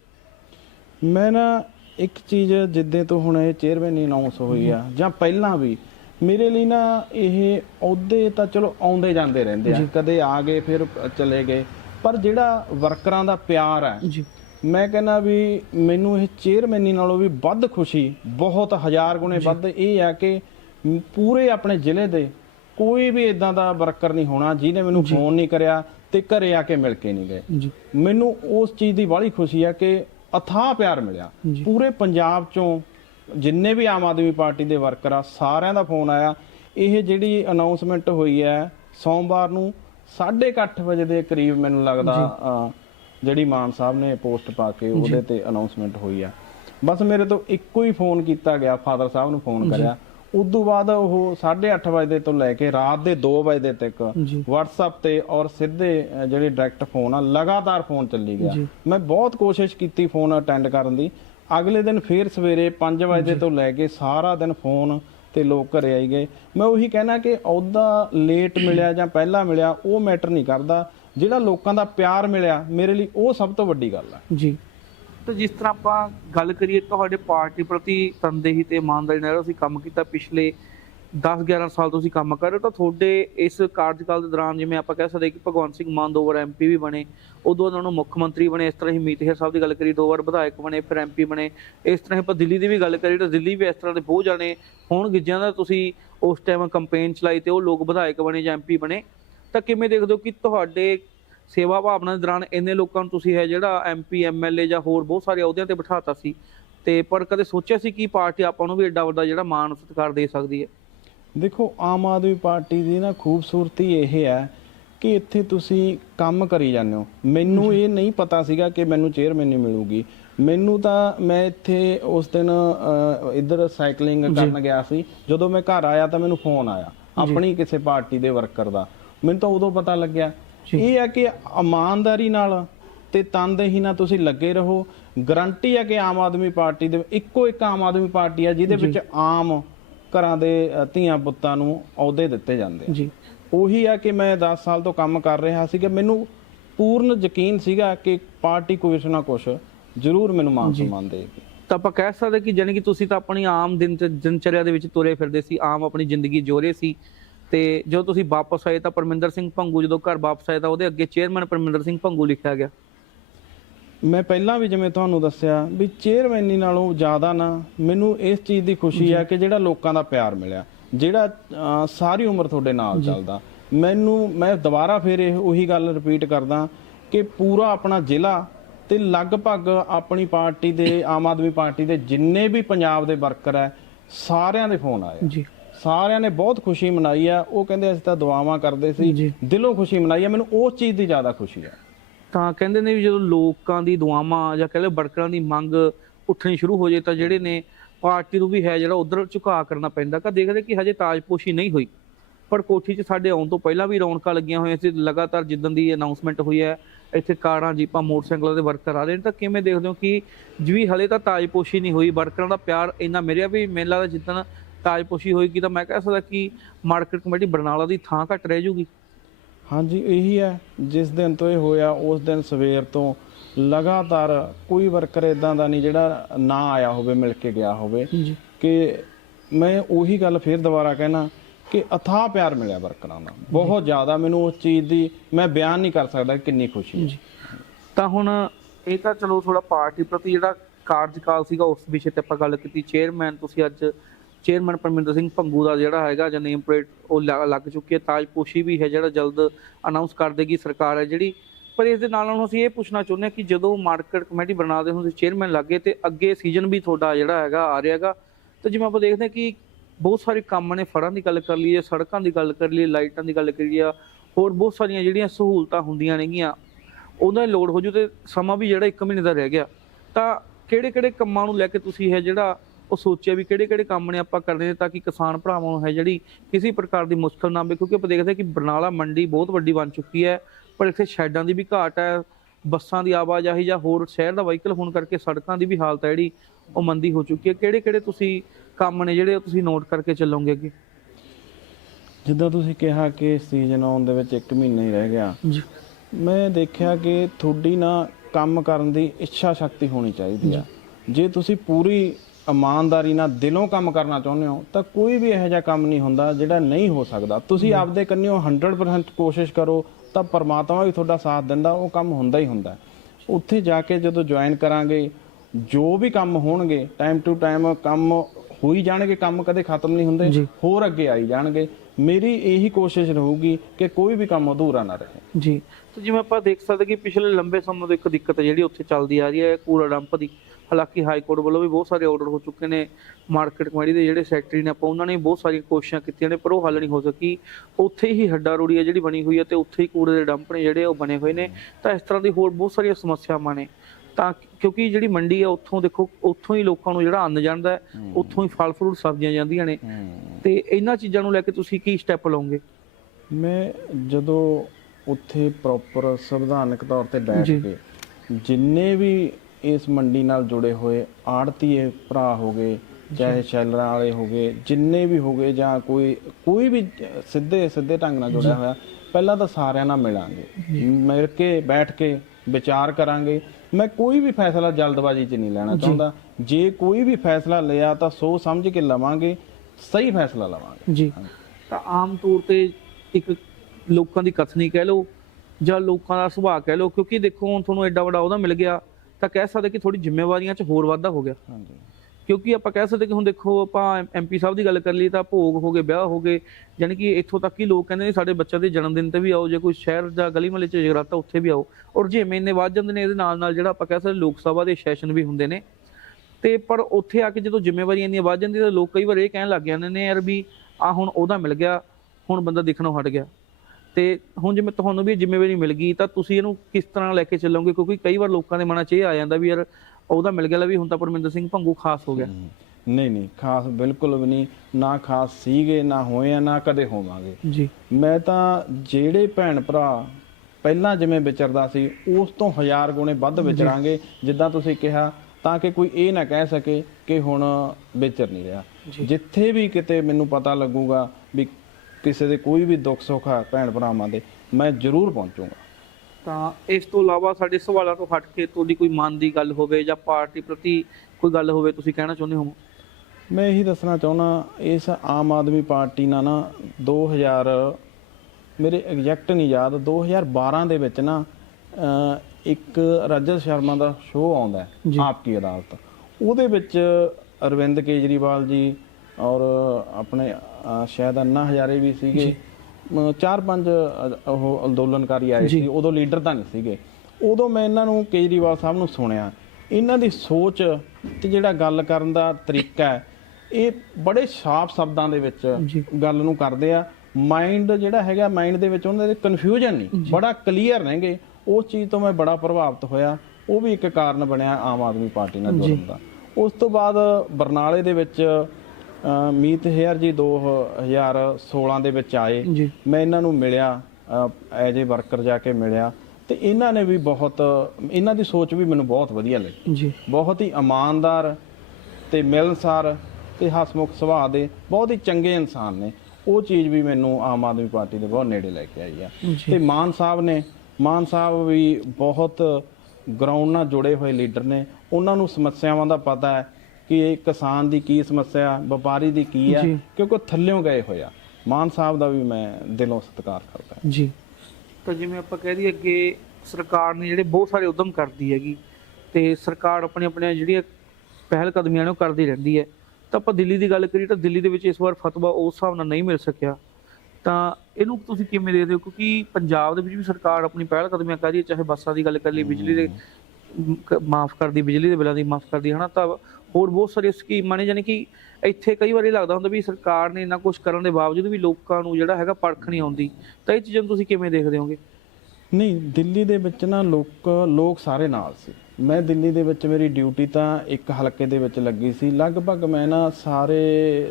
ਮੈਂ ਨਾ ਇੱਕ ਚੀਜ਼ ਜਿੱਦੇ ਤੋਂ ਹੁਣ ਇਹ ਚੇਅਰਮੈਨ ਅਨਾਉਂਸ ਹੋਈ ਆ ਜਾਂ ਪਹਿਲਾਂ ਵੀ ਮੇਰੇ ਲਈ ਨਾ ਇਹ ਅਹੁਦੇ ਤਾਂ ਚਲੋ ਆਉਂਦੇ ਜਾਂਦੇ ਰਹਿੰਦੇ ਆ। ਕਦੇ ਆ ਗਏ ਫਿਰ ਚਲੇ ਗਏ। ਪਰ ਜਿਹੜਾ ਵਰਕਰਾਂ ਦਾ ਪਿਆਰ ਹੈ ਜੀ। ਮੈਂ ਕਹਿੰਦਾ ਵੀ ਮੈਨੂੰ ਇਹ ਚੇਅਰਮੈਨੀ ਨਾਲੋਂ ਵੀ ਵੱਧ ਖੁਸ਼ੀ ਬਹੁਤ ਹਜ਼ਾਰ ਗੁਣੇ ਵੱਧ ਇਹ ਆ ਕਿ ਪੂਰੇ ਆਪਣੇ ਜ਼ਿਲ੍ਹੇ ਦੇ ਕੋਈ ਵੀ ਇਦਾਂ ਦਾ ਵਰਕਰ ਨਹੀਂ ਹੋਣਾ ਜਿਹਨੇ ਮੈਨੂੰ ਫੋਨ ਨਹੀਂ ਕਰਿਆ ਤੇ ਘਰੇ ਆ ਕੇ ਮਿਲ ਕੇ ਨਹੀਂ ਗਏ। ਮੈਨੂੰ ਉਸ ਚੀਜ਼ ਦੀ ਬੜੀ ਖੁਸ਼ੀ ਆ ਕਿ ਅਥਾਹ ਪਿਆਰ ਮਿਲਿਆ। ਪੂਰੇ ਪੰਜਾਬ ਚੋਂ ਜਿੰਨੇ ਵੀ ਆਮ ਆਦਮੀ ਪਾਰਟੀ ਦੇ ਵਰਕਰ ਆ ਸਾਰਿਆਂ ਦਾ ਫੋਨ ਆਇਆ। ਇਹ ਜਿਹੜੀ ਅਨਾਉਂਸਮੈਂਟ ਹੋਈ ਹੈ ਸੋਮਵਾਰ ਨੂੰ 8:30 ਵਜੇ ਦੇ ਕਰੀਬ ਮੈਨੂੰ ਲੱਗਦਾ ਜਿਹੜੀ ਮਾਨ ਸਾਹਿਬ ਨੇ ਪੋਸਟ ਪਾ ਕੇ ਉਹਦੇ ਤੇ ਅਨਾਉਂਸਮੈਂਟ ਹੋਈ ਆ। ਬਸ ਮੇਰੇ ਤੋਂ ਇੱਕੋ ਹੀ ਫੋਨ ਕੀਤਾ ਗਿਆ ਫਾਦਰ ਸਾਹਿਬ ਨੂੰ ਫੋਨ ਕਰਿਆ। ਉਦੋਂ ਬਾਅਦ ਉਹ 8:30 ਵਜੇ ਤੋਂ ਲੈ ਕੇ ਰਾਤ ਦੇ 2 ਵਜੇ ਤੱਕ WhatsApp ਤੇ ਔਰ ਸਿੱਧੇ ਜਿਹੜੇ ਡਾਇਰੈਕਟ ਫੋਨ ਆ ਲਗਾਤਾਰ ਫੋਨ ਚੱਲੀ ਗਿਆ। ਮੈਂ ਬਹੁਤ ਕੋਸ਼ਿਸ਼ ਕੀਤੀ ਫੋਨ ਅਟੈਂਡ ਕਰਨ ਦੀ ਅਗਲੇ ਦਿਨ ਫੇਰ ਸਵੇਰੇ 5 ਵਜੇ ਤੋਂ ਲੈ ਕੇ ਸਾਰਾ ਦਿਨ ਫੋਨ ਤੇ ਲੋਕ ਘਰੇ ਆਈ ਗਏ। ਮੈਂ ਉਹੀ ਕਹਿਣਾ ਕਿ ਅਹੁਦਾ ਲੇਟ ਮਿਲਿਆ ਜਾਂ ਪਹਿਲਾਂ ਮਿਲਿਆ ਉਹ ਮੈਟਰ ਨਹੀਂ ਕਰਦਾ। ਜਿਹੜਾ ਲੋਕਾਂ ਦਾ ਪਿਆਰ ਮਿਲਿਆ ਮੇਰੇ ਲਈ ਉਹ ਸਭ ਤੋਂ ਵੱਡੀ ਗੱਲ ਹੈ ਜੀ। ਤਾਂ ਜਿਸ ਤਰ੍ਹਾਂ ਆਪਾਂ ਗੱਲ ਕਰੀਏ ਤੁਹਾਡੇ ਪਾਰਟੀ ਪ੍ਰਤੀ ਤਨਦੇਹੀ ਤੇ ਇਮਾਨਦਾਰੀ ਨਾਲ ਤੁਸੀਂ ਕੰਮ ਕੀਤਾ ਪਿਛਲੇ 10-11 ਸਾਲ ਤੁਸੀਂ ਕੰਮ ਕਰ ਰਹੇ ਹੋ, ਤਾਂ ਤੁਹਾਡੇ ਇਸ ਕਾਰਜਕਾਲ ਦੇ ਦੌਰਾਨ ਜਿਵੇਂ ਆਪਾਂ ਕਹਿ ਸਕਦੇ ਕਿ ਭਗਵੰਤ ਸਿੰਘ ਮਾਨ ਦੋ ਵਾਰ ਐਮਪੀ ਵੀ ਬਣੇ, ਉਦੋਂ ਉਹਨਾਂ ਨੂੰ ਮੁੱਖ ਮੰਤਰੀ ਬਣੇ, ਇਸ ਤਰ੍ਹਾਂ ਹੀ ਮੀਤ ਹੇਰ ਸਾਹਿਬ ਦੀ ਗੱਲ ਕਰੀ ਦੋ ਵਾਰ ਵਿਧਾਇਕ ਬਣੇ, ਫਿਰ ਐਮਪੀ ਬਣੇ, ਇਸ ਤਰ੍ਹਾਂ ਹੀ ਆਪਾਂ ਦਿੱਲੀ ਦੀ ਵੀ ਗੱਲ ਕਰੀ ਤਾਂ ਦਿੱਲੀ ਵੀ ਇਸ ਤਰ੍ਹਾਂ ਦੇ ਬਹੁਤ ਜਾਣੇ ਹੋਣ ਗਿੱਜਿਆਂ ਦਾ ਤੁਸੀਂ ਉਸ ਟਾਈਮ ਕੰਪੇਨ ਚਲਾਈ ਤੇ ਉਹ ਲੋਕ ਵਿਧਾਇਕ ਬਣੇ ਜਾਂ ਐਮਪੀ ਬਣੇ, ਤਾਂ ਕਿਵੇਂ ਦੇਖਦੇ ਹੋ ਕਿ ਤੁਹਾਡੇ ਸੇਵਾ ਭਾਵਨਾ ਦੇ ਦੌਰਾਨ ਇੰਨੇ ਲੋਕਾਂ ਨੂੰ ਤੁਸੀਂ ਹੈ ਜਿਹੜਾ ਐਮਪੀ ਐਮਐਲਏ ਜਾਂ ਹੋਰ ਬਹੁਤ ਸਾਰੇ ਅਹੁਦਿਆਂ ਤੇ ਬਿਠਾਤਾ ਸੀ, ਤੇ ਪਰ ਕਦੇ ਸੋਚਿਆ ਸੀ ਕਿ ਪਾਰਟੀ ਆਪਾਂ ਨੂੰ ਵੀ ਐਡਾ ਵੱਡਾ ਜਿਹੜਾ ਮਾਣ ਸਤਿਕਾਰ ਦੇ ਸਕਦੀ ਹੈ? ਦੇਖੋ ਆਮ ਆਦਮੀ ਪਾਰਟੀ ਦੀ ਨਾ ਖੂਬਸੂਰਤੀ ਇਹ ਹੈ ਕਿ ਇੱਥੇ ਤੁਸੀਂ ਕੰਮ ਕਰੀ ਜਾਂਦੇ ਹੋ। ਮੈਨੂੰ ਇਹ ਨਹੀਂ ਪਤਾ ਸੀਗਾ ਕਿ ਮੈਨੂੰ ਚੇਅਰਮੈਨ ਮਿਲੂਗੀ। ਮੈਨੂੰ ਤਾਂ ਮੈਂ ਇੱਥੇ ਉਸ ਦਿਨ ਇੱਧਰ ਸਾਈਕਲਿੰਗ ਕਰਨ ਗਿਆ ਸੀ। ਜਦੋਂ ਮੈਂ ਘਰ ਆਇਆ ਤਾਂ ਮੈਨੂੰ ਫੋਨ ਆਇਆ ਆਪਣੀ ਕਿਸੇ ਪਾਰਟੀ ਦੇ ਵਰਕਰ ਦਾ। ਮੈਨੂੰ ਤਾਂ ਉਦੋਂ ਪਤਾ ਲੱਗਿਆ। ਇਹ ਹੈ ਕਿ ਇਮਾਨਦਾਰੀ ਨਾਲ ਤੇ ਤਨਦੇਹੀ ਨਾਲ ਤੁਸੀਂ ਲੱਗੇ ਰਹੋ। ਗਰੰਟੀ ਹੈ ਕਿ ਆਮ ਆਦਮੀ ਪਾਰਟੀ ਦੇ ਇੱਕੋ ਇੱਕ ਆਮ ਆਦਮੀ ਪਾਰਟੀ ਹੈ ਜਿਹਦੇ ਵਿੱਚ ਆਮ ਘਰਾਂ ਦੇ ਧੀਆਂ ਪੁੱਤਾਂ ਨੂੰ ਅਹੁਦੇ ਦਿੱਤੇ ਜਾਂਦੇ ਆ। ਜੀ। ਉਹੀ ਆ ਕਿ ਮੈਂ 10 ਸਾਲ ਤੋਂ ਕੰਮ ਕਰ ਰਿਹਾ ਸੀ ਕਿ ਮੈਨੂੰ ਪੂਰਨ ਯਕੀਨ ਸੀਗਾ ਕਿ ਪਾਰਟੀ ਕੁਛ ਨਾ ਕੁਛ ਜ਼ਰੂਰ ਮੈਨੂੰ ਮਾਨ ਸਨਮਾਨ ਦੇਗੀ ਤਾਂ ਆਪਾਂ ਕਹਿ ਸਕਦੇ ਕਿ ਜਾਣੀ ਕਿ ਤੁਸੀਂ ਤਾਂ ਆਪਣੀ ਆਮ ਦਿਨ ਦਿਨਚਰਿਆ ਦੇ ਵਿੱਚ ਤੁਰੇ ਫਿਰਦੇ ਸੀ ਆਮ ਆਪਣੀ ਜ਼ਿੰਦਗੀ ਜੋਰੇ ਸੀ। ਤੇ ਜਦੋਂ ਤੁਸੀਂ ਵਾਪਸ ਆਏ ਤਾਂ ਪਰਮਿੰਦਰ ਸਿੰਘ ਭੰਗੂ ਜਦੋਂ ਘਰ ਵਾਪਸ ਆਏ ਤਾਂ ਉਹਦੇ ਅੱਗੇ ਚੇਅਰਮੈਨ ਪਰਮਿੰਦਰ ਸਿੰਘ ਭੰਗੂ ਲਿਖਿਆ ਗਿਆ। ਮੈਂ ਪਹਿਲਾਂ ਵੀ ਜਿਵੇਂ ਤੁਹਾਨੂੰ ਦੱਸਿਆ ਵੀ ਚੇਅਰਮੈਨੀ ਨਾਲੋਂ ਜ਼ਿਆਦਾ ਨਾ ਮੈਨੂੰ ਇਸ ਚੀਜ਼ ਦੀ ਖੁਸ਼ੀ ਹੈ ਕਿ ਜਿਹੜਾ ਲੋਕਾਂ ਦਾ ਪਿਆਰ ਮਿਲਿਆ ਜਿਹੜਾ ਅ, ਸਾਰੀ ਉਮਰ ਤੁਹਾਡੇ ਨਾਲ ਚੱਲਦਾ। ਮੈਨੂੰ ਮੈਂ ਦੁਬਾਰਾ ਫਿਰ ਇਹ ਉਹੀ ਗੱਲ ਰਿਪੀਟ ਕਰਦਾ ਕਿ ਪੂਰਾ ਆਪਣਾ ਜ਼ਿਲ੍ਹਾ ਤੇ ਲਗਭਗ ਆਪਣੀ ਪਾਰਟੀ ਦੇ ਆਮ ਆਦਮੀ ਪਾਰਟੀ ਦੇ ਜਿੰਨੇ ਵੀ ਪੰਜਾਬ ਦੇ ਵਰਕਰ ਹੈ ਸਾਰਿਆਂ ਦੇ ਫੋਨ ਆਏ ਜੀ। ਸਾਰਿਆਂ ਨੇ ਬਹੁਤ ਖੁਸ਼ੀ ਮਨਾਈ ਆ। ਉਹ ਕਹਿੰਦੇ ਅਸੀਂ ਤਾਂ ਦੁਆਵਾਂ ਕਰਦੇ ਸੀ। ਦਿਲੋਂ ਖੁਸ਼ੀ ਮਨਾਈ ਆ। ਮੈਨੂੰ ਉਸ ਚੀਜ਼ ਦੀ ਜ਼ਿਆਦਾ ਖੁਸ਼ੀ ਆ। ਤਾਂ ਕਹਿੰਦੇ ਨੇ ਵੀ ਜਦੋਂ ਲੋਕਾਂ ਦੀ ਦੁਆਵਾਂ ਜਾਂ ਕਹਿੰਦੇ ਵਰਕਰਾਂ ਦੀ ਮੰਗ ਉੱਠਣੀ ਸ਼ੁਰੂ ਹੋ ਜੇ ਤਾਂ ਜਿਹੜੇ ਨੇ ਪਾਰਟੀ ਨੂੰ ਵੀ ਹੈ ਜਿਹੜਾ ਉਧਰ ਝੁਕਾਅ ਕਰਨਾ ਪੈਂਦਾ ਕਾ ਦੇਖਦੇ ਕਿ ਹਜੇ ਤਾਜਪੋਸ਼ੀ ਨਹੀਂ ਹੋਈ। ਪਰ ਕੋਠੀ 'ਚ ਸਾਡੇ ਆਉਣ ਤੋਂ ਪਹਿਲਾਂ ਵੀ ਰੌਣਕਾਂ ਲੱਗੀਆਂ ਹੋਈਆਂ ਸੀ, ਲਗਾਤਾਰ ਜਿੱਦਣ ਦੀ ਅਨਾਉਂਸਮੈਂਟ ਹੋਈ ਹੈ, ਇੱਥੇ ਕਾਰਾਂ, ਜੀਪਾਂ, ਮੋਟਰਸਾਈਕਲਾਂ ਦੇ ਵਰਕਰ ਆ ਰਹੇ ਨੇ, ਤਾਂ ਕਿਵੇਂ ਦੇਖਦੇ ਹੋ ਕਿ ਜਿਵੇਂ ਹਲੇ ਤਾਂ ਤਾਜਪੋਸ਼ੀ ਨਹੀਂ ਹੋਈ, ਵਰਕਰਾਂ ਦਾ ਪਿਆਰ ਇੰਨਾ ਮਿਲਿਆ ਵੀ ਮੈਨੂੰ ਲੱਗਦਾ ਜਿੱਦਣ ਤਾਜਪੋਸ਼ੀ ਹੋਏਗੀ ਤਾਂ ਮੈਂ ਕਹਿ ਸਕਦਾ ਕਿ ਮਾਰਕੀਟ ਕਮੇਟੀ ਬਰਨਾਲਾ ਦੀ ਥਾਂ ਘੱਟ ਰਹਿ ਜੂਗੀ। ਹਾਂਜੀ ਇਹੀ ਹੈ। ਜਿਸ ਦਿਨ ਤੋਂ ਇਹ ਹੋਇਆ ਉਸ ਦਿਨ ਸਵੇਰ ਤੋਂ ਲਗਾਤਾਰ ਕੋਈ ਵਰਕਰ ਇਦਾਂ ਦਾ ਨਹੀਂ ਜਿਹੜਾ ਨਾ ਆਇਆ ਹੋਵੇ ਮਿਲ ਕੇ ਗਿਆ ਹੋਵੇ। ਕਿ ਮੈਂ ਉਹੀ ਗੱਲ ਫੇਰ ਦੁਬਾਰਾ ਕਹਿਣਾ ਕਿ ਅਥਾਹ ਪਿਆਰ ਮਿਲਿਆ ਵਰਕਰਾਂ ਦਾ ਬਹੁਤ ਜ਼ਿਆਦਾ ਮੈਨੂੰ ਉਸ ਚੀਜ਼ ਦੀ ਮੈਂ ਬਿਆਨ ਨਹੀਂ ਕਰ ਸਕਦਾ ਕਿੰਨੀ ਖੁਸ਼ੀ ਹੈ ਤਾਂ ਹੁਣ ਇਹ ਤਾਂ ਚਲੋ ਥੋੜਾ ਪਾਰਟੀ ਪ੍ਰਤੀ ਜਿਹੜਾ ਕਾਰਜਕਾਲ ਸੀਗਾ ਉਸ ਵਿਸ਼ੇ ਤੇ ਆਪਾਂ ਗੱਲ ਕੀਤੀ। ਚੇਅਰਮੈਨ ਤੁਸੀਂ ਅੱਜ ਚੇਅਰਮੈਨ ਪਰਮਿੰਦਰ ਸਿੰਘ ਭੰਗੂ ਦਾ ਜਿਹੜਾ ਹੈਗਾ ਜਾਂ ਨੇਮ ਪਲੇਟ ਉਹ ਲੱਗ ਚੁੱਕੀ ਹੈ। ਤਾਜਪੋਸ਼ੀ ਵੀ ਹੈ ਜਿਹੜਾ ਜਲਦ ਅਨਾਉਂਸ ਕਰ ਦੇਗੀ ਸਰਕਾਰ ਹੈ ਜਿਹੜੀ। ਪਰ ਇਸ ਦੇ ਨਾਲ ਨਾਲ ਅਸੀਂ ਇਹ ਪੁੱਛਣਾ ਚਾਹੁੰਦੇ ਹਾਂ ਕਿ ਜਦੋਂ ਮਾਰਕੀਟ ਕਮੇਟੀ ਬਣਾਦੇ ਹੁਣ ਤੁਸੀਂ ਚੇਅਰਮੈਨ ਲੱਗੇ ਤੇ ਅੱਗੇ ਸੀਜ਼ਨ ਵੀ ਤੁਹਾਡਾ ਜਿਹੜਾ ਹੈਗਾ ਆ ਰਿਹਾ ਹੈਗਾ। ਤੇ ਜਿਵੇਂ ਆਪਾਂ ਦੇਖਦੇ ਹਾਂ ਕਿ ਬਹੁਤ ਸਾਰੇ ਕੰਮ ਨੇ, ਫੜਾਂ ਦੀ ਗੱਲ ਕਰ ਲਈਏ, ਸੜਕਾਂ ਦੀ ਗੱਲ ਕਰ ਲਈਏ, ਲਾਈਟਾਂ ਦੀ ਗੱਲ ਕਰੀਏ ਹੋਰ ਬਹੁਤ ਸਾਰੀਆਂ ਜਿਹੜੀਆਂ ਸਹੂਲਤਾਂ ਹੁੰਦੀਆਂ ਨੇਗੀਆਂ, ਉਹਨਾਂ ਦੀ ਲੋੜ ਹੋ ਜੂ ਤੇ ਸਮਾਂ ਵੀ ਜਿਹੜਾ 1 ਮਹੀਨੇ ਦਾ ਰਹਿ ਗਿਆ। ਤਾਂ ਕਿਹੜੇ ਕਿਹੜੇ ਕੰਮਾਂ ਨੂੰ ਲੈ ਕੇ ਤੁਸੀਂ ਹੈ ਜਿਹੜਾ ਉਹ ਸੋਚਿਆ ਵੀ ਕਿਹੜੇ ਕਿਹੜੇ ਕੰਮ ਨੇ ਆਪਾਂ ਕਰਨੇ ਨੇ ਤਾਂ ਕਿ ਕਿਸਾਨ ਭਰਾਵਾਂ ਨੂੰ ਹੈ ਜਿਹੜੀ ਕਿਸੇ ਪ੍ਰਕਾਰ ਦੀ ਮੁਸ਼ਕਲ ਨਾ ਆਵੇ ਕਿਉਂਕਿ ਆਪਾਂ ਦੇਖਦੇ ਹਾਂ ਕਿ ਬਰਨਾਲਾ ਮੰਡੀ ਬਹੁਤ ਵੱਡੀ ਬਣ ਚੁੱਕੀ ਹੈ ਪਰ ਇੱਥੇ ਸ਼ੈਡਾਂ ਦੀ ਵੀ ਘਾਟ ਹੈ ਬੱਸਾਂ ਦੀ ਆਵਾਜਾਈ ਜਾਂ ਹੋਰ ਸ਼ਹਿਰ ਦਾ ਵਹੀਕਲ ਹੋਣ ਕਰਕੇ ਸੜਕਾਂ ਦੀ ਵੀ ਹਾਲਤ ਹੈ ਜਿਹੜੀ ਉਹ ਮੰਦੀ ਹੋ ਚੁੱਕੀ ਹੈ। ਕਿਹੜੇ ਕਿਹੜੇ ਤੁਸੀਂ ਕੰਮ ਨੇ ਜਿਹੜੇ ਤੁਸੀਂ ਨੋਟ ਕਰਕੇ ਚੱਲੋਗੇ ਅੱਗੇ? ਜਿੱਦਾਂ ਤੁਸੀਂ ਕਿਹਾ ਕਿ ਸੀਜ਼ਨ ਆਉਣ ਦੇ ਵਿੱਚ 1 ਮਹੀਨਾ ਹੀ ਰਹਿ ਗਿਆ ਜੀ। ਮੈਂ ਦੇਖਿਆ ਕਿ ਤੁਹਾਡੀ ਨਾ ਕੰਮ ਕਰਨ ਦੀ ਇੱਛਾ ਸ਼ਕਤੀ ਹੋਣੀ ਚਾਹੀਦੀ ਆ। ਜੇ ਤੁਸੀਂ ਪੂਰੀ ਇਮਾਨਦਾਰੀ ਨਾਲ ਦਿਲੋਂ ਕੰਮ ਕਰਨਾ ਚਾਹੁੰਦੇ ਹੋ ਤਾਂ ਕੋਈ ਵੀ ਇਹੋ ਜਿਹਾ ਕੰਮ ਨਹੀਂ ਹੁੰਦਾ ਜਿਹੜਾ ਨਹੀਂ ਹੋ ਸਕਦਾ। ਤੁਸੀਂ ਆਪਦੇ ਕੰਨਿਓ 100% ਕੋਸ਼ਿਸ਼ ਕਰੋ ਤਾਂ ਪਰਮਾਤਮਾ ਵੀ ਤੁਹਾਡਾ ਸਾਥ ਦਿੰਦਾ ਉਹ ਕੰਮ ਹੁੰਦਾ ਹੀ ਹੁੰਦਾ। ਉੱਥੇ ਜਾ ਕੇ ਜਦੋਂ ਜੁਆਇਨ ਕਰਾਂਗੇ ਜੋ ਵੀ ਕੰਮ ਹੋਣਗੇ ਟਾਈਮ ਟੂ ਟਾਈਮ ਕੰਮ ਹੋਈ ਜਾਣਗੇ ਕੰਮ ਕਦੇ ਖਤਮ ਨਹੀਂ ਹੁੰਦੇ। ਹੋਰ ਅੱਗੇ ਆਈ ਜਾਣਗੇ। ਮੇਰੀ ਇਹੀ ਕੋਸ਼ਿਸ਼ ਰਹੂਗੀ ਕਿ ਕੋਈ ਵੀ ਕੰਮ ਅਧੂਰਾ ਨਾ ਰਹੇ। ਜੀ। ਤੇ ਜਿਵੇਂ ਆਪਾਂ ਦੇਖ ਸਕਦੇ ਕਿ ਪਿਛਲੇ ਲੰਬੇ ਸਮੇਂ ਤੋਂ ਇੱਕ ਦਿੱਕਤ ਜਿਹੜੀ ਉੱਥੇ ਚੱਲਦੀ ਆ ਰਹੀ ਹੈ ਕੂੜਾ ਡੰਪ ਦੀ। ਹਾਲਾਂਕਿ ਹਾਈ ਕੋਰਟ ਵੱਲੋਂ ਵੀ ਬਹੁਤ ਸਾਰੇ ਆਰਡਰ ਹੋ ਚੁੱਕੇ ਨੇ। ਮਾਰਕੀਟ ਕਮੇਟੀ ਦੇ ਜਿਹੜੇ ਸੈਕਟਰੀ ਨੇ ਆਪਾਂ ਉਹਨਾਂ ਨੇ ਬਹੁਤ ਸਾਰੀਆਂ ਕੋਸ਼ਿਸ਼ਾਂ ਕੀਤੀਆਂ ਨੇ ਪਰ ਉਹ ਹੱਲ ਨਹੀਂ ਹੋ ਸਕੀ। ਉੱਥੇ ਹੀ ਹੱਡਾ ਰੋੜੀ ਹੈ ਜਿਹੜੀ ਬਣੀ ਹੋਈ ਹੈ ਤੇ ਉੱਥੇ ਹੀ ਕੂੜੇ ਦੇ ਡੰਪ ਨੇ ਜਿਹੜੇ ਉਹ ਬਣੇ ਹੋਏ ਨੇ। ਤਾਂ ਇਸ ਤਰ੍ਹਾਂ ਦੀ ਹੋਰ ਬਹੁਤ ਸਾਰੀਆਂ ਸਮੱਸਿਆਵਾਂ ਨੇ। ਤਾਂ ਕਿਉਂਕਿ ਜਿਹੜੀ ਮੰਡੀ ਹੈ ਉੱਥੋਂ ਦੇਖੋ ਉੱਥੋਂ ਹੀ ਲੋਕਾਂ ਨੂੰ ਜਿਹੜਾ ਅੰਨ ਜਾਂਦਾ ਹੈ ਉੱਥੋਂ ਹੀ ਫਲ ਫਰੂਟ ਸਬਜ਼ੀਆਂ ਜਾਂਦੀਆਂ ਨੇ। ਤੇ ਇਹਨਾਂ ਚੀਜ਼ਾਂ ਨੂੰ ਲੈ ਕੇ ਤੁਸੀਂ ਕੀ ਸਟੈਪ ਲਓਗੇ? ਮੈਂ ਜਦੋਂ ਉੱਥੇ ਪ੍ਰੋਪਰ ਸੰਵਿਧਾਨਕ ਤੌਰ ਤੇ ਬੈਠ ਜੀ। ਕੇ ਜਿੰਨੇ ਵੀ ਇਸ ਮੰਡੀ ਨਾਲ ਜੁੜੇ ਹੋਏ ਆੜਤੀਏ ਭਰਾ ਹੋਗੇ ਚਾਹੇ ਸ਼ੈਲਰਾਂ ਵਾਲੇ ਹੋਗੇ ਜਿੰਨੇ ਵੀ ਹੋਗੇ ਜਾਂ ਕੋਈ ਕੋਈ ਵੀ ਸਿੱਧੇ ਸਿੱਧੇ ਢੰਗ ਨਾਲ ਜੁੜਿਆ ਹੋਇਆ ਪਹਿਲਾਂ ਤਾਂ ਸਾਰਿਆਂ ਨਾਲ ਮਿਲਾਂਗੇ। ਮਿਲ ਕੇ ਬੈਠ ਕੇ ਵਿਚਾਰ ਕਰਾਂਗੇ। ਮੈਂ ਕੋਈ ਵੀ ਫੈਸਲਾ ਜਲਦਬਾਜ਼ੀ 'ਚ ਨਹੀਂ ਲੈਣਾ ਚਾਹੁੰਦਾ। ਜੇ ਕੋਈ ਵੀ ਫੈਸਲਾ ਲਿਆ ਤਾਂ ਸੋਚ ਸਮਝ ਕੇ ਲਵਾਂਗੇ ਸਹੀ ਫੈਸਲਾ ਲਵਾਂਗੇ। ਜੀ। ਤਾਂ ਆਮ ਤੌਰ ਤੇ ਇੱਕ ਲੋਕਾਂ ਦੀ ਕਥਨੀ ਕਹਿ ਲਓ ਜਾਂ ਲੋਕਾਂ ਦਾ ਸੁਭਾਅ ਕਹਿ ਲਓ ਕਿਉਂਕਿ ਦੇਖੋ ਹੁਣ ਤੁਹਾਨੂੰ ਐਡਾ ਵੱਡਾ ਉਹਦਾ ਮਿਲ ਗਿਆ ਤਾਂ ਕਹਿ ਸਕਦੇ ਕਿ ਥੋੜੀ ਜ਼ਿੰਮੇਵਾਰੀਆਂ 'ਚ ਹੋਰ ਵਾਧਾ ਹੋ ਗਿਆ। ਹਾਂਜੀ। ਕਿਉਂਕਿ ਆਪਾਂ ਕਹਿ ਸਕਦੇ ਕਿ ਹੁਣ ਦੇਖੋ ਆਪਾਂ ਐਮਪੀ ਸਾਹਿਬ ਦੀ ਗੱਲ ਕਰ ਲਈ ਤਾਂ ਭੋਗ ਹੋ ਗਏ ਵਿਆਹ ਹੋ ਗਏ ਯਾਨੀ ਕਿ ਇੱਥੋਂ ਤੱਕ ਕਿ ਲੋਕ ਕਹਿੰਦੇ ਨੇ ਸਾਡੇ ਬੱਚਿਆਂ ਦੇ ਜਨਮ ਦਿਨ ਤੇ ਵੀ ਆਓ ਜੇ ਕੋਈ ਸ਼ਹਿਰ ਜਾਂ ਗਲੀ ਮਹੱਲੇ 'ਚ ਜਗਰਾਤਾ ਉੱਥੇ ਵੀ ਆਓ ਔਰ ਜੇ ਮਹੀਨੇ ਵੱਧ ਜਾਂਦੇ ਨੇ ਇਹਦੇ ਨਾਲ ਨਾਲ ਜਿਹੜਾ ਆਪਾਂ ਕਹਿ ਸਕਦੇ ਲੋਕ ਸਭਾ ਦੇ ਸੈਸ਼ਨ ਵੀ ਹੁੰਦੇ ਨੇ। ਤੇ ਪਰ ਉੱਥੇ ਆ ਕੇ ਜਦੋਂ ਜ਼ਿੰਮੇਵਾਰੀਆਂ ਇੰਨੀਆਂ ਵੱਧ ਜਾਂਦੀਆਂ ਤਾਂ ਲੋਕ ਕਈ ਵਾਰ ਇਹ ਕਹਿਣ ਲੱਗ ਜਾਂਦੇ ਨੇ ਯਾਰ ਵੀ ਆ ਹੁਣ ਉਹਦਾ ਮਿਲ ਗਿਆ ਹੁਣ ਬੰਦਾ ਦਿਖਣੋਂ ਹਟ ਗਿਆ। ਤੇ ਹੁਣ ਜਿਵੇਂ ਤੁਹਾਨੂੰ ਵੀ ਜ਼ਿੰਮੇਵਾਰੀ ਮਿਲ ਗਈ ਤਾਂ ਤੁਸੀਂ ਇਹਨੂੰ ਕਿਸ ਤਰ੍ਹਾਂ ਲੈ ਕੇ ਚੱਲੋਗੇ? ਕਿਉਂਕਿ ਕਈ ਵਾਰ ਲੋਕਾਂ ਦੇ ਮਨਾਂ 'ਚ ਇਹ ਆ ਜਾਂਦਾ ਵੀ ਯਾਰ ਉਹਦਾ ਮਿਲ ਗਿਆ ਲੈ ਵੀ ਹੁਣ ਤਾਂ ਪਰਮਿੰਦਰ ਸਿੰਘ ਭੰਗੂ ਖਾਸ ਹੋ ਗਿਆ। ਨਹੀਂ ਨਹੀਂ ਖਾਸ ਬਿਲਕੁਲ ਵੀ ਨਹੀਂ ਨਾ ਖਾਸ ਸੀਗੇ ਨਾ ਹੋਏ ਆ ਨਾ ਕਦੇ ਹੋਵਾਂਗੇ। ਜੀ। ਮੈਂ ਤਾਂ ਜਿਹੜੇ ਭੈਣ ਭਰਾ ਪਹਿਲਾਂ ਜਿਵੇਂ ਵਿਚਰਦਾ ਸੀ ਉਸ ਤੋਂ ਹਜ਼ਾਰ ਗੁਣੇ ਵੱਧ ਵਿਚਰਾਂਗੇ ਜਿੱਦਾਂ ਤੁਸੀਂ ਕਿਹਾ ਤਾਂ ਕਿ ਕੋਈ ਇਹ ਨਾ ਕਹਿ ਸਕੇ ਕਿ ਹੁਣ ਵਿਚਰ ਨਹੀਂ ਰਿਹਾ। ਜਿੱਥੇ ਵੀ ਕਿਤੇ ਮੈਨੂੰ ਪਤਾ ਲੱਗੂਗਾ ਵੀ ਕਿਸੇ ਦੇ ਕੋਈ ਵੀ ਦੁੱਖ ਸੁੱਖ ਆ ਭੈਣ ਭਰਾਵਾਂ ਦੇ ਮੈਂ ਜ਼ਰੂਰ ਪਹੁੰਚੂਗਾ। ਤਾਂ ਇਸ ਤੋਂ ਇਲਾਵਾ ਸਾਡੇ ਸਵਾਲਾਂ ਤੋਂ ਹਟ ਕੇ ਤੁਹਾਡੀ ਕੋਈ ਮਨ ਦੀ ਗੱਲ ਹੋਵੇ ਜਾਂ ਪਾਰਟੀ ਪ੍ਰਤੀ ਕੋਈ ਗੱਲ ਹੋਵੇ ਤੁਸੀਂ ਕਹਿਣਾ ਚਾਹੁੰਦੇ ਹੋ? ਮੈਂ ਇਹੀ ਦੱਸਣਾ ਚਾਹੁੰਦਾ ਇਸ ਆਮ ਆਦਮੀ ਪਾਰਟੀ ਨਾਲ ਨਾ 2000 ਮੇਰੇ ਐਗਜ਼ੈਕਟ ਨਹੀਂ ਯਾਦ 2012 ਦੇ ਵਿੱਚ ਨਾ ਇੱਕ ਰਜਤ ਸ਼ਰਮਾ ਦਾ ਸ਼ੋਅ ਆਉਂਦਾ ਹੈ ਜੀ। ਆਪ ਕੀ ਅਦਾਲਤ। ਉਹਦੇ ਵਿੱਚ ਅਰਵਿੰਦ ਕੇਜਰੀਵਾਲ ਜੀ ਔਰ ਆਪਣੇ ਸ਼ਾਇਦ ਅੰਨਾ ਹਜ਼ਾਰੇ ਵੀ ਸੀਗੇ। ਚਾਰ ਪੰਜ ਅ- ਉਹ ਅੰਦੋਲਨਕਾਰੀ ਆਏ। ਸੀ। ਉਦੋਂ ਲੀਡਰ ਤਾਂ ਨਹੀਂ ਸੀਗੇ। ਉਦੋਂ ਮੈਂ ਇਹਨਾਂ ਨੂੰ ਕੇਜਰੀਵਾਲ ਸਾਹਿਬ ਨੂੰ ਸੁਣਿਆ। ਇਹਨਾਂ ਦੀ ਸੋਚ ਤੇ ਜਿਹੜਾ ਗੱਲ ਕਰਨ ਦਾ ਤਰੀਕਾ ਹੈ ਇਹ ਬੜੇ ਸਾਫ਼ ਸ਼ਬਦਾਂ ਦੇ ਵਿੱਚ। ਗੱਲ ਨੂੰ ਕਰਦੇ ਆ। ਮਾਈਂਡ ਜਿਹੜਾ ਹੈਗਾ ਮਾਈਂਡ ਦੇ ਵਿੱਚ ਉਹਨਾਂ ਦੇ ਕਨਫਿਊਜ਼ਨ ਨਹੀਂ। ਬੜਾ ਕਲੀਅਰ ਨੇਗੇ। ਉਸ ਚੀਜ਼ ਤੋਂ ਮੈਂ ਬੜਾ ਪ੍ਰਭਾਵਿਤ ਹੋਇਆ। ਉਹ ਵੀ ਇੱਕ ਕਾਰਨ ਬਣਿਆ ਆਮ ਆਦਮੀ ਪਾਰਟੀ ਨਾਲ ਜੁੜਨ ਦਾ। ਉਸ ਤੋਂ ਬਾਅਦ ਬਰਨਾਲੇ ਦੇ ਵਿੱਚ ਮੀਤ ਹੇਅਰ ਜੀ 2016 ਦੇ ਵਿੱਚ ਆਏ। ਮੈਂ ਇਹਨਾਂ ਨੂੰ ਮਿਲਿਆ ਐਜ ਏ ਵਰਕਰ ਜਾ ਕੇ ਮਿਲਿਆ। ਤੇ ਇਹਨਾਂ ਨੇ ਵੀ ਬਹੁਤ ਇਹਨਾਂ ਦੀ ਸੋਚ ਵੀ ਮੈਨੂੰ ਬਹੁਤ ਵਧੀਆ ਲੱਗੀ। ਜੀ। ਬਹੁਤ ਹੀ ਇਮਾਨਦਾਰ ਤੇ ਮਿਲਨਸਾਰ ਤੇ ਹਸਮੁਖ ਸੁਭਾਅ ਦੇ ਬਹੁਤ ਹੀ ਚੰਗੇ ਇਨਸਾਨ ਨੇ। ਉਹ ਚੀਜ਼ ਵੀ ਮੈਨੂੰ ਆਮ ਆਦਮੀ ਪਾਰਟੀ ਦੇ ਬਹੁਤ ਨੇੜੇ ਲੈ ਕੇ ਆਈ ਆ। ਤੇ ਮਾਨ ਸਾਹਿਬ ਨੇ ਮਾਨ ਸਾਹਿਬ ਵੀ ਬਹੁਤ ਗਰਾਊਂਡ ਨਾਲ ਜੁੜੇ ਹੋਏ ਲੀਡਰ ਨੇ। ਉਹਨਾਂ ਨੂੰ ਸਮੱਸਿਆਵਾਂ ਦਾ ਪਤਾ ਹੈ ਕਿ ਇਹ ਕਿਸਾਨ ਦੀ ਕੀ ਸਮੱਸਿਆ ਵਪਾਰੀ ਦੀ ਕੀ ਹੈ। ਕਿਉਂਕਿ ਥੱਲਿਓਂ ਗਏ ਹੋਇਆ ਮਾਨ ਸਾਹਿਬ ਦਾ ਵੀ ਮੈਂ ਦਿਲੋਂ ਸਤਿਕਾਰ ਕਰਦਾ ਜੀ। ਤਾਂ ਜਿਵੇਂ ਆਪਾਂ ਕਹਿ ਦਈਏ ਅੱਗੇ ਸਰਕਾਰ ਨੇ ਜਿਹੜੇ ਬਹੁਤ ਸਾਰੇ ਉਦਮ ਕਰਦੀ ਹੈਗੀ ਤੇ ਸਰਕਾਰ ਆਪਣੀ ਆਪਣੀਆਂ ਜਿਹੜੀਆਂ ਪਹਿਲ ਕਦਮੀਆਂ ਨੇ ਕਰਦੀ ਰਹਿੰਦੀ ਹੈ। ਤਾਂ ਆਪਾਂ ਦਿੱਲੀ ਦੀ ਗੱਲ ਕਰੀਏ ਤਾਂ ਦਿੱਲੀ ਦੇ ਵਿੱਚ ਇਸ ਵਾਰ ਫਤਵਾ ਉਸ ਹਿਸਾਬ ਨਾਲ ਨਹੀਂ ਮਿਲ ਸਕਿਆ। ਤਾਂ ਇਹਨੂੰ ਤੁਸੀਂ ਕਿਵੇਂ ਦੇਖਦੇ ਹੋ? ਕਿਉਂਕਿ ਪੰਜਾਬ ਦੇ ਵਿੱਚ ਵੀ ਸਰਕਾਰ ਆਪਣੀ ਪਹਿਲ ਕਦਮੀਆਂ ਕਰ ਰਹੀ ਹੈ ਚਾਹੇ ਬੱਸਾਂ ਦੀ ਗੱਲ ਕਰ ਲਈ ਬਿਜਲੀ ਦੇ ਮਾਫ ਕਰਦੀ ਬਿਜਲੀ ਦੇ ਬਿੱਲਾਂ ਦੀ ਮਾਫ ਕਰਦੀ ਹਨਾ ਤਾਂ ਹੋਰ ਬਹੁਤ ਸਾਰੀਆਂ ਸਕੀਮਾਂ ਨੇ ਯਾਨੀ ਕਿ ਇੱਥੇ ਕਈ ਵਾਰੀ ਲੱਗਦਾ ਹੁੰਦਾ ਵੀ ਸਰਕਾਰ ਨੇ ਇੰਨਾ ਕੁਝ ਕਰਨ ਦੇ ਬਾਵਜੂਦ ਵੀ ਲੋਕਾਂ ਨੂੰ ਜਿਹੜਾ ਹੈਗਾ ਪਰਖ ਨਹੀਂ ਆਉਂਦੀ। ਤਾਂ ਇਹ ਚੀਜ਼ਾਂ ਨੂੰ ਤੁਸੀਂ ਕਿਵੇਂ ਦੇਖਦੇ ਹੋਗੇ? ਨਹੀਂ ਦਿੱਲੀ ਦੇ ਵਿੱਚ ਨਾ ਲੋਕ ਲੋਕ ਸਾਰੇ ਨਾਲ ਸੀ। ਮੈਂ ਦਿੱਲੀ ਦੇ ਵਿੱਚ ਮੇਰੀ ਡਿਊਟੀ ਤਾਂ ਇੱਕ ਹਲਕੇ ਦੇ ਵਿੱਚ ਲੱਗੀ ਸੀ। ਲਗਭਗ ਮੈਂ ਨਾ ਸਾਰੇ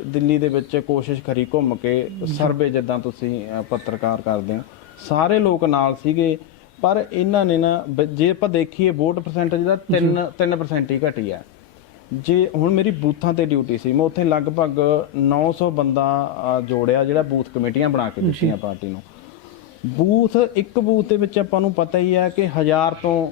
ਦਿੱਲੀ ਦੇ ਵਿੱਚ ਕੋਸ਼ਿਸ਼ ਕਰੀ ਘੁੰਮ ਕੇ ਸਰਵੇ ਜਿੱਦਾਂ ਤੁਸੀਂ ਪੱਤਰਕਾਰ ਕਰਦੇ ਹੋ ਸਾਰੇ ਲੋਕ ਨਾਲ ਸੀਗੇ। ਪਰ ਇਹਨਾਂ ਨੇ ਨਾ ਜੇ ਆਪਾਂ ਦੇਖੀਏ ਵੋਟ ਪਰਸੈਂਟੇਜ ਦਾ 3 3% ਹੀ ਘਟੀ ਹੈ। ਜੇ ਹੁਣ ਮੇਰੀ ਬੂਥਾਂ ਤੇ ਡਿਊਟੀ ਸੀ ਮੈਂ ਉੱਥੇ ਲਗਭਗ 900 ਬੰਦਾ ਜੋੜਿਆ ਜਿਹੜਾ ਬੂਥ ਕਮੇਟੀਆਂ ਬਣਾ ਕੇ ਦਿੱਤੀਆਂ ਪਾਰਟੀ ਨੂੰ। ਬੂਥ ਇੱਕ ਬੂਥ ਦੇ ਵਿੱਚ ਆਪਾਂ ਨੂੰ ਪਤਾ ਹੀ ਹੈ ਕਿ 1000 ਤੋਂ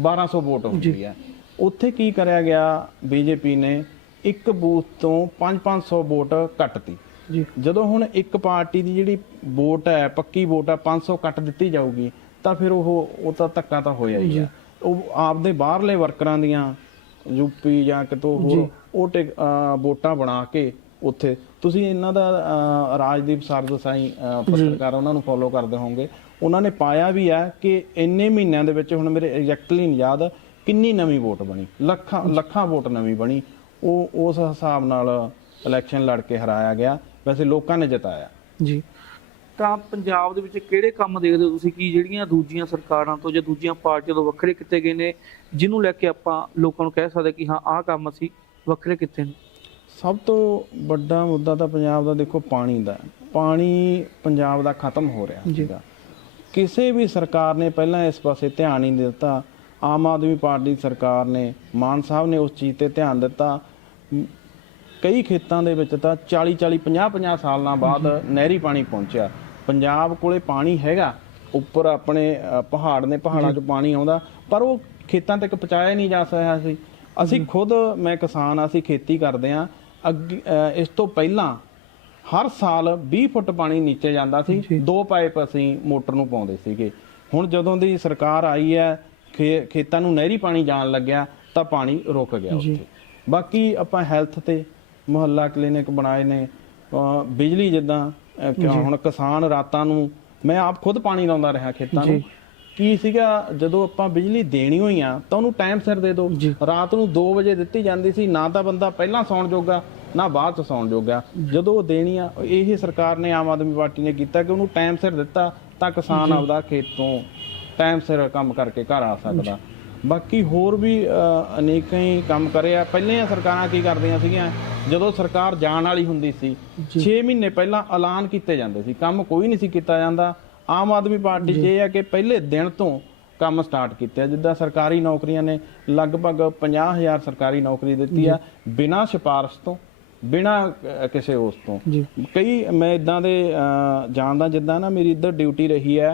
1200 ਵੋਟ ਹੁੰਦੀ ਹੈ। ਉੱਥੇ ਕੀ ਕਰਿਆ ਗਿਆ ਬੀਜੇਪੀ ਨੇ ਇੱਕ ਬੂਥ ਤੋਂ 5-500 ਵੋਟ ਕੱਟਤੀ। ਜੀ। ਜਦੋਂ ਹੁਣ ਇੱਕ ਪਾਰਟੀ ਦੀ ਜਿਹੜੀ ਵੋਟ ਹੈ ਪੱਕੀ ਵੋਟ ਹੈ 500 ਕੱਟ ਦਿੱਤੀ ਜਾਊਗੀ ਤਾਂ ਫਿਰ ਉਹ ਉਹ ਤਾਂ ਧੱਕਾ ਤਾਂ ਹੋਇਆ ਹੀ ਆ ਉਹ ਆਪਦੇ ਬਾਹਰਲੇ ਵਰਕਰਾਂ ਦੀਆਂ ਯੂਪੀ ਜਾਂ ਕਿਤੋਂ ਹੋਰ ਉਹ ਟਿਕ- ਵੋਟਾਂ ਬਣਾ ਕੇ ਉੱਥੇ। ਤੁਸੀਂ ਇਹਨਾਂ ਦਾ ਰਾਜਦੀਪ ਸਰਦਸਾਈ ਪੱਤਰਕਾਰ ਉਹਨਾਂ ਨੂੰ ਫੋਲੋ ਕਰਦੇ ਹੋਵੋਗੇ। ਉਹਨਾਂ ਨੇ ਪਾਇਆ ਵੀ ਹੈ ਕਿ ਇੰਨੇ ਮਹੀਨਿਆਂ ਦੇ ਵਿੱਚ ਹੁਣ ਮੇਰੇ ਐਗਜ਼ੈਕਟਲੀ ਨਹੀਂ ਯਾਦ ਕਿੰਨੀ ਨਵੀਂ ਵੋਟ ਬਣੀ। ਲੱਖਾਂ ਲੱਖਾਂ ਵੋਟ ਨਵੀਂ ਬਣੀ। ਉਹ ਉਸ ਹਿਸਾਬ ਨਾਲ ਇਲੈਕਸ਼ਨ ਲੜ ਕੇ ਹਰਾਇਆ ਗਿਆ। ਵੈਸੇ ਲੋਕਾਂ ਨੇ ਜਿਤਾਇਆ। ਜੀ। ਤਾਂ ਪੰਜਾਬ ਦੇ ਵਿੱਚ ਕਿਹੜੇ ਕੰਮ ਦੇਖਦੇ ਹੋ ਤੁਸੀਂ ਕਿ ਜਿਹੜੀਆਂ ਦੂਜੀਆਂ ਸਰਕਾਰਾਂ ਤੋਂ ਜਾਂ ਦੂਜੀਆਂ ਪਾਰਟੀਆਂ ਤੋਂ ਵੱਖਰੇ ਕੀਤੇ ਗਏ ਨੇ ਜਿਹਨੂੰ ਲੈ ਕੇ ਆਪਾਂ ਲੋਕਾਂ ਨੂੰ ਕਹਿ ਸਕਦੇ ਕਿ ਹਾਂ ਆਹ ਕੰਮ ਅਸੀਂ ਵੱਖਰੇ ਕੀਤੇ ਨੇ? ਸਭ ਤੋਂ ਵੱਡਾ ਮੁੱਦਾ ਤਾਂ ਪੰਜਾਬ ਦਾ ਦੇਖੋ ਪਾਣੀ ਦਾ। ਪਾਣੀ ਪੰਜਾਬ ਦਾ ਖਤਮ ਹੋ ਰਿਹਾ ਜੀ। ਕਿਸੇ ਵੀ ਸਰਕਾਰ ਨੇ ਪਹਿਲਾਂ ਇਸ ਪਾਸੇ ਧਿਆਨ ਨਹੀਂ ਦਿੱਤਾ। ਆਮ ਆਦਮੀ ਪਾਰਟੀ ਦੀ ਸਰਕਾਰ ਨੇ ਮਾਨ ਸਾਹਿਬ ਨੇ ਉਸ ਚੀਜ਼ ਤੇ ਧਿਆਨ ਦਿੱਤਾ। ਕਈ ਖੇਤਾਂ ਦੇ ਵਿੱਚ ਤਾਂ 40 40 50 50 ਸਾਲਾਂ ਬਾਅਦ ਨਹਿਰੀ ਪਾਣੀ ਪਹੁੰਚਿਆ। ਪੰਜਾਬ ਕੋਲੇ ਪਾਣੀ ਹੈਗਾ ਉੱਪਰ ਆਪਣੇ ਅ, ਪਹਾੜ ਨੇ ਪਹਾੜਾਂ 'ਚੋਂ ਪਾਣੀ ਆਉਂਦਾ ਪਰ ਉਹ ਖੇਤਾਂ ਤੱਕ ਪਹੁੰਚਾਇਆ ਨਹੀਂ ਜਾ ਸਕਿਆ ਸੀ। ਅਸੀਂ ਖੁਦ ਮੈਂ ਕਿਸਾਨ ਆ, ਅਸੀਂ ਖੇਤੀ ਕਰਦੇ ਆ ਅੱਗੇ ਅ, ਇਸ ਤੋਂ ਪਹਿਲਾਂ ਹਰ ਸਾਲ 20 ਫੁੱਟ ਪਾਣੀ ਨੀਚੇ ਜਾਂਦਾ ਸੀ ਦੋ ਪਾਈਪ ਅਸੀਂ ਮੋਟਰ ਨੂੰ ਪਾਉਂਦੇ ਸੀਗੇ। ਹੁਣ ਜਦੋਂ ਦੀ ਸਰਕਾਰ ਆਈ ਹੈ ਖੇ- ਖੇਤਾਂ ਨੂੰ ਨਹਿਰੀ ਪਾਣੀ ਜਾਣ ਲੱਗਿਆ ਤਾਂ ਪਾਣੀ ਰੁਕ ਗਿਆ ਉੱਥੇ। ਬਾਕੀ ਆਪਾਂ ਹੈਲਥ ਤੇ ਮੁਹੱਲਾ ਕਲੀਨਿਕ ਬਣਾਏ ਨੇ ਅ, ਬਿਜਲੀ ਜਿੱਦਾਂ ਅ, ਕਿ ਹੁਣ ਕਿਸਾਨ ਰਾਤਾਂ ਨੂੰ ਮੈਂ ਆਪ ਖੁਦ ਪਾਣੀ ਲਾਉਂਦਾ ਰਿਹਾ ਖੇਤਾਂ ਨੂੰ। ਕੀ ਸੀਗਾ ਜਦੋਂ ਆਪਾਂ ਬਿਜਲੀ ਦੇਣੀ ਹੋਈ ਆ ਤਾਂ ਉਹਨੂੰ ਟਾਈਮ ਸਿਰ ਦੇ ਦਿਓ। ਰਾਤ ਨੂੰ 2 ਵਜੇ ਦਿੱਤੀ ਜਾਂਦੀ ਸੀ ਨਾ ਤਾਂ ਬੰਦਾ ਪਹਿਲਾਂ ਸੌਣ ਜੋਗਾ ਨਾ ਬਾਅਦ ਚ ਸੌਣ ਜੋਗਾ। ਜਦੋਂ ਉਹ ਦੇਣੀ ਆ ਇਹ ਸਰਕਾਰ ਨੇ ਆਮ ਆਦਮੀ ਪਾਰਟੀ ਨੇ ਕੀਤਾ ਕਿ ਉਹਨੂੰ ਟਾਈਮ ਸਿਰ ਦਿੱਤਾ ਤਾਂ ਕਿਸਾਨ ਆਪਦਾ ਖੇਤ ਤੋਂ ਟਾਈਮ ਸਿਰ ਕੰਮ ਕਰਕੇ ਘਰ ਆ ਸਕਦਾ। ਬਾਕੀ ਹੋਰ ਵੀ ਅਨੇਕਾਂ ਹੀ ਕੰਮ ਕਰੇ ਆ। ਪਹਿਲੀਆਂ ਸਰਕਾਰਾਂ ਕੀ ਕਰਦੀਆਂ ਸੀਗੀਆਂ ਜਦੋਂ ਸਰਕਾਰ ਜਾਣ ਵਾਲੀ ਹੁੰਦੀ ਸੀ 6 ਮਹੀਨੇ ਪਹਿਲਾਂ ਐਲਾਨ ਕੀਤੇ ਜਾਂਦੇ ਸੀ। ਕੰਮ ਕੋਈ ਨਹੀਂ ਸੀ ਕੀਤਾ ਜਾਂਦਾ। ਆਮ ਆਦਮੀ ਪਾਰਟੀ 'ਚ ਇਹ ਹੈ ਕਿ ਪਹਿਲੇ ਦਿਨ ਤੋਂ ਕੰਮ ਸਟਾਰਟ ਕੀਤੇ ਜਿੱਦਾਂ ਸਰਕਾਰੀ ਨੌਕਰੀਆਂ ਨੇ ਲਗਭਗ 50000 ਸਰਕਾਰੀ ਨੌਕਰੀ ਦਿੱਤੀ ਆ ਬਿਨਾਂ ਸਿਫਾਰਸ਼ ਤੋਂ ਬਿਨਾਂ ਕਿਸੇ ਉਸ ਤੋਂ। ਕਈ ਮੈਂ ਇਦਾਂ ਦੇ ਜਾਣਦਾ ਜਿੱਦਾਂ ਨਾ ਮੇਰੀ ਇੱਧਰ ਡਿਊਟੀ ਰਹੀ ਹੈ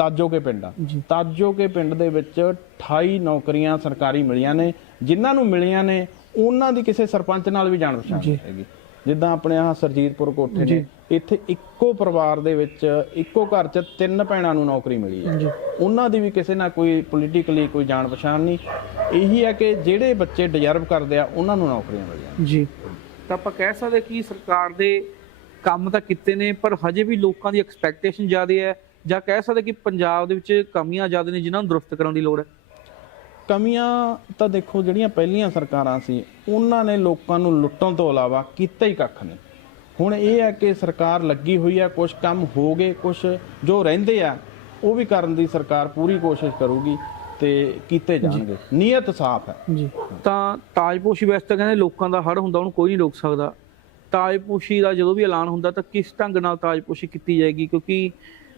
ਤਾਜੋ ਕੇ ਪਿੰਡ ਆ। ਤਾਜੋ ਕੇ ਪਿੰਡ ਦੇ ਵਿੱਚ 28 ਨੌਕਰੀਆਂ ਸਰਕਾਰੀ ਮਿਲੀਆਂ ਨੇ। ਜਿਨ੍ਹਾਂ ਨੂੰ ਮਿਲੀਆਂ ਨੇ ਉਹਨਾਂ ਦੀ ਕਿਸੇ ਸਰਪੰਚ ਨਾਲ ਵੀ ਜਾਣ ਪਛਾਣ ਹੈਗੀ। ਜਿੱਦਾਂ ਆਪਣੇ ਆਹ ਸਰਜੀਤਪੁਰ ਕੋਠੇ ਨੇ ਇੱਥੇ ਇੱਕੋ ਪਰਿਵਾਰ ਦੇ ਵਿੱਚ ਇੱਕੋ ਘਰ 'ਚ ਤਿੰਨ ਭੈਣਾਂ ਨੂੰ ਨੌਕਰੀ ਮਿਲੀ ਹੈ। ਉਹਨਾਂ ਦੀ ਵੀ ਕਿਸੇ ਨਾਲ ਕੋਈ ਪੋਲੀਟੀਕਲੀ ਕੋਈ ਜਾਣ ਪਛਾਣ ਨਹੀਂ। ਇਹੀ ਹੈ ਕਿ ਜਿਹੜੇ ਬੱਚੇ ਡਿਜ਼ਰਵ ਕਰਦੇ ਆ ਉਹਨਾਂ ਨੂੰ ਨੌਕਰੀਆਂ ਮਿਲੀਆਂ ਜੀ। ਤਾਂ ਆਪਾਂ ਕਹਿ ਸਕਦੇ ਕਿ ਸਰਕਾਰ ਦੇ ਕੰਮ ਤਾਂ ਕੀਤੇ ਨੇ ਪਰ ਹਜੇ ਵੀ ਲੋਕਾਂ ਦੀ ਐਕਸਪੈਕਟੇਸ਼ਨ ਜ਼ਿਆਦਾ ਹੈ ਜਾਂ ਕਹਿ ਸਕਦੇ ਕਿ ਪੰਜਾਬ ਦੇ ਵਿੱਚ ਕਮੀਆਂ ਜ਼ਿਆਦਾ ਨੇ ਜਿਨ੍ਹਾਂ ਨੂੰ ਦਰੁਸਤ ਕਰਨ ਦੀ ਲੋੜ ਹੈ? ਕਮੀਆਂ ਤਾਂ ਦੇਖੋ ਜਿਹੜੀਆਂ ਪਹਿਲੀਆਂ ਸਰਕਾਰਾਂ ਸੀ ਉਹਨਾਂ ਨੇ ਲੋਕਾਂ ਨੂੰ ਲੁੱਟਣ ਤੋਂ ਇਲਾਵਾ ਕੀਤਾ ਹੀ ਕੱਖ ਨਹੀਂ। ਹੁਣ ਇਹ ਹੈ ਕਿ ਸਰਕਾਰ ਲੱਗੀ ਹੋਈ ਹੈ ਕੁਝ ਕੰਮ ਹੋ ਗਏ ਕੁਝ ਜੋ ਰਹਿੰਦੇ ਆ ਉਹ ਵੀ ਕਰਨ ਦੀ ਸਰਕਾਰ ਪੂਰੀ ਕੋਸ਼ਿਸ਼ ਕਰੂਗੀ ਤੇ ਕੀਤੇ ਜਾਣਗੇ। ਨੀਅਤ ਸਾਫ਼ ਹੈ। ਜੀ। ਤਾਂ ਤਾਜਪੋਸ਼ੀ ਵੈਸੇ ਤਾਂ ਕਹਿੰਦੇ ਲੋਕਾਂ ਦਾ ਹੜ ਹੁੰਦਾ ਉਹਨੂੰ ਕੋਈ ਨਹੀਂ ਰੋਕ ਸਕਦਾ। ਤਾਜਪੋਸ਼ੀ ਦਾ ਜਦੋਂ ਵੀ ਐਲਾਨ ਹੁੰਦਾ ਤਾਂ ਕਿਸ ਢੰਗ ਨਾਲ ਤਾਜਪੋਸ਼ੀ ਕੀਤੀ ਜਾਏਗੀ? ਕਿਉਂਕਿ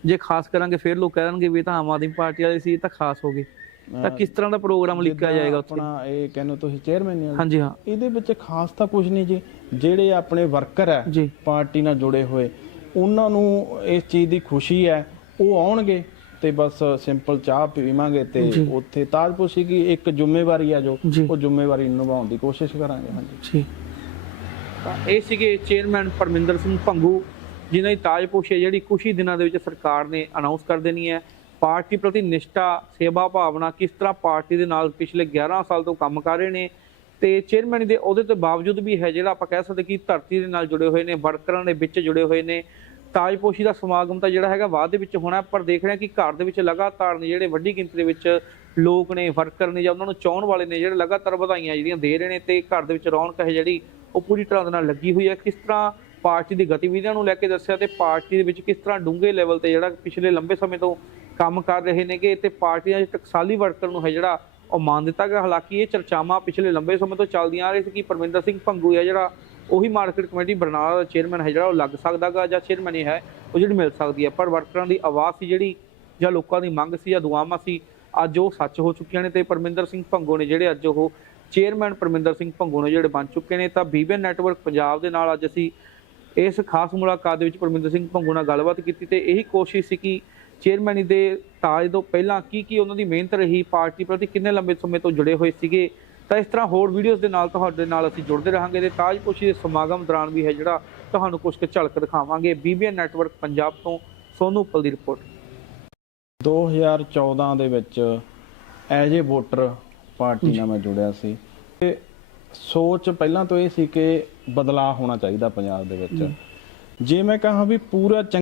ਜੇ ਖਾਸ ਕਰਾਂਗੇ ਫਿਰ ਲੋਕ ਕਹਿ ਦੇਣਗੇ ਵੀ ਇਹ ਤਾਂ ਆਮ ਆਦਮੀ ਪਾਰਟੀ ਵਾਲੇ ਸੀ ਇਹ ਤਾਂ ਖਾਸ ਹੋ ਗਏ। ਤਾਂ ਕਿਸ ਤਰ੍ਹਾਂ ਦਾ ਪ੍ਰੋਗਰਾਮ ਲਿਖਿਆ ਜਾਏਗਾ ਉੱਥੇ? ਆਪਣਾ ਇਹ ਕਹਿੰਦੇ ਤੁਸੀਂ ਚੇਅਰਮੈਨ ਨੇ ਹਾਂਜੀ ਹਾਂ। ਇਹਦੇ ਵਿੱਚ ਖਾਸ ਤਾਂ ਕੁਝ ਨਹੀਂ ਜੀ। ਜਿਹੜੇ ਆਪਣੇ ਵਰਕਰ ਹੈ ਪਾਰਟੀ ਨਾਲ ਜੁੜੇ ਹੋਏ ਉਹਨਾਂ ਨੂੰ ਇਸ ਚੀਜ਼ ਦੀ ਖੁਸ਼ੀ ਹੈ ਉਹ ਆਉਣਗੇ ਤੇ ਬਸ ਸਿੰਪਲ ਚਾਹ ਪੀਵਾਂਗੇ ਤੇ ਉੱਥੇ ਤਾਜਪੋਸ਼ੀ ਕੀ ਇੱਕ ਜ਼ਿੰਮੇਵਾਰੀ ਆ ਜੋ। ਉਹ ਜ਼ਿੰਮੇਵਾਰੀ ਨਿਭਾਉਣ ਦੀ ਕੋਸ਼ਿਸ਼ ਕਰਾਂਗੇ ਹਾਂਜੀ। ਜੀ। ਤਾਂ ਇਹ ਸੀਗੇ ਚੇਅਰਮੈਨ ਪਰਮਿੰਦਰ ਸਿੰਘ ਭੰਗੂ ਜਿਨ੍ਹਾਂ ਦੀ ਤਾਜਪੋਸ਼ੀ ਹੈ, ਜਿਹੜੀ ਕੁਛ ਹੀ ਦਿਨਾਂ ਦੇ ਵਿੱਚ ਸਰਕਾਰ ਨੇ ਅਨਾਉਂਸ ਕਰ ਦੇਣੀ ਹੈ। ਪਾਰਟੀ ਪ੍ਰਤੀ ਨਿਸ਼ਠਾ, ਸੇਵਾ ਭਾਵਨਾ ਕਿਸ ਤਰ੍ਹਾਂ ਪਾਰਟੀ ਦੇ ਨਾਲ ਪਿਛਲੇ 11 ਸਾਲ ਤੋਂ ਕੰਮ ਕਰ ਰਹੇ ਨੇ ਤੇ ਚੇਅਰਮੈਨ ਦੇ ਉਹਦੇ ਤੋਂ ਬਾਵਜੂਦ ਵੀ ਹੈ, ਜਿਹੜਾ ਆਪਾਂ ਕਹਿ ਸਕਦੇ ਕਿ ਧਰਤੀ ਦੇ ਨਾਲ ਜੁੜੇ ਹੋਏ ਨੇ, ਵਰਕਰਾਂ ਦੇ ਵਿੱਚ ਜੁੜੇ ਹੋਏ ਨੇ। ਤਾਜਪੋਸ਼ੀ ਦਾ ਸਮਾਗਮ ਤਾਂ ਜਿਹੜਾ ਹੈਗਾ ਬਾਅਦ ਦੇ ਵਿੱਚ ਹੋਣਾ ਪਰ ਦੇਖ ਰਹੇ ਕਿ ਘਰ ਦੇ ਵਿੱਚ ਲਗਾਤਾਰ ਨੇ ਜਿਹੜੇ ਵੱਡੀ ਗਿਣਤੀ ਦੇ ਵਿੱਚ ਲੋਕ ਨੇ, ਵਰਕਰ ਨੇ ਜਾਂ ਉਹਨਾਂ ਨੂੰ ਚਾਹਣ ਵਾਲੇ ਨੇ, ਜਿਹੜੇ ਲਗਾਤਾਰ ਵਧਾਈਆਂ ਜਿਹੜੀਆਂ ਦੇ ਰਹੇ ਨੇ ਤੇ ਘਰ ਦੇ ਵਿੱਚ ਰੌਣਕ ਹੈ ਜਿਹੜੀ, ਉਹ ਪੂਰੀ ਤਰ੍ਹਾਂ ਦੇ ਨਾਲ ਲੱਗੀ ਹੋਈ ਹੈ। ਕਿਸ ਤਰ੍ਹਾਂ ਪਾਰਟੀ ਦੀ ਗਤੀਵਿਧੀਆਂ ਨੂੰ ਲੈ ਕੇ ਦੱਸਿਆ ਤੇ ਪਾਰਟੀ ਦੇ ਵਿੱਚ ਕਿਸ ਤਰ੍ਹਾਂ ਡੂੰਘੇ ਲੈਵਲ ਤੇ ਜਿਹੜਾ ਪਿਛਲੇ ਲੰਬੇ ਸਮੇਂ ਤੋਂ ਕੰਮ ਕਰ ਰਹੇ ਨੇਗੇ ਤੇ ਪਾਰਟੀਆਂ ਦੇ ਟਕਸਾਲੀ ਵਰਕਰ ਨੂੰ ਹੈ ਜਿਹੜਾ ਉਹ ਮਾਨ ਦਿੱਤਾ ਗਿਆ। ਹਾਲਾਂਕਿ ਇਹ ਚਰਚਾਵਾਂ ਪਿਛਲੇ ਲੰਬੇ ਸਮੇਂ ਤੋਂ ਚੱਲਦੀਆਂ ਆ ਰਹੀ ਸੀ ਕਿ ਪਰਮਿੰਦਰ ਸਿੰਘ ਭੰਗੂ ਹੈ ਜਿਹੜਾ ਉਹੀ ਮਾਰਕੀਟ ਕਮੇਟੀ ਬਰਨਾਲਾ ਦਾ ਚੇਅਰਮੈਨ ਹੈ ਜਿਹੜਾ ਉਹ ਲੱਗ ਸਕਦਾਗਾ ਜਾਂ ਚੇਅਰਮੈਨ ਹੀ ਹੈ, ਉਹ ਜਿਹੜੀ ਮਿਲ ਸਕਦੀ ਹੈ। ਪਰ ਵਰਕਰਾਂ ਦੀ ਆਵਾਜ਼ ਸੀ ਜਿਹੜੀ ਜਾਂ ਲੋਕਾਂ ਦੀ ਮੰਗ ਸੀ ਜਾਂ ਦੁਆਵਾਂ ਸੀ, ਅੱਜ ਉਹ ਸੱਚ ਹੋ ਚੁੱਕੀਆਂ ਨੇ ਤੇ ਪਰਮਿੰਦਰ ਸਿੰਘ ਭੰਗੂ ਨੇ ਜਿਹੜੇ ਅੱਜ ਉਹ ਚੇਅਰਮੈਨ ਪਰਮਿੰਦਰ ਸਿੰਘ ਭੰਗੂ ਨੇ ਜਿਹੜੇ ਬਣ ਚੁੱਕੇ ਨੇ। ਤਾਂ ਬੀਬੀਐਨ ਨੈਟਵਰਕ ਪੰਜਾਬ ਦੇ ਨਾਲ ਅੱਜ ਅਸੀਂ ਇਸ ਖਾਸ ਮੁਲਾਕਾਤ ਦੇ ਵਿੱਚ ਪਰਮਿੰਦਰ ਸਿੰਘ ਭੰਗੂ ਨਾਲ ਗੱਲਬਾਤ ਕੀਤੀ ਤੇ ਇਹੀ ਕੋਸ਼ਿਸ਼ ਸੀ ਕਿ ਚੇਅਰਮੈਨੀ ਦੇ ਤਾਜ ਤੋਂ ਪਹਿਲਾਂ ਕੀ ਕੀ ਉਹਨਾਂ ਦੀ ਮਿਹਨਤ ਰਹੀ, ਪਾਰਟੀ ਪ੍ਰਤੀ ਕਿੰਨੇ ਲੰਬੇ ਸਮੇਂ ਤੋਂ ਜੁੜੇ ਹੋਏ ਸੀਗੇ, ਤਾਂ ਇਸ ਤਰ੍ਹਾਂ ਹੋਰ ਵੀਡੀਓਜ਼ ਦੇ ਨਾਲ ਤੁਹਾਡੇ ਨਾਲ ਅਸੀਂ ਜੁੜਦੇ ਰਹਾਂਗੇ ਤੇ ਤਾਜਪੋਸ਼ੀ ਦੇ ਸਮਾਗਮ ਦੌਰਾਨ ਵੀ ਹੈ ਜਿਹੜਾ ਤੁਹਾਨੂੰ ਕੁਝ ਕੁ ਝਲਕ ਦਿਖਾਵਾਂਗੇ। ਬੀਬੀਐਨ ਨੈਟਵਰਕ ਪੰਜਾਬ ਤੋਂ ਸੋਨੂ ਉੱਪਲ ਦੀ ਰਿਪੋਰਟ 2014 ਦੇ ਵਿੱਚ ਐਜ ਏ ਵੋਟਰ ਪਾਰਟੀ ਨਾਲ ਮੈਂ ਜੁੜਿਆ ਸੀ ਤੇ ਸੋਚ ਪਹਿਲਾਂ ਤੋਂ ਇਹ ਸੀ ਕਿ ਬਦਲਾਅ ਹੋਣਾ ਚਾਹੀਦਾ ਪੰਜਾਬ ਦੇ ਵਿੱਚ। ਜੇ ਮੈਂ ਕਹਾਂ ਵੀ ਪੂਰਾ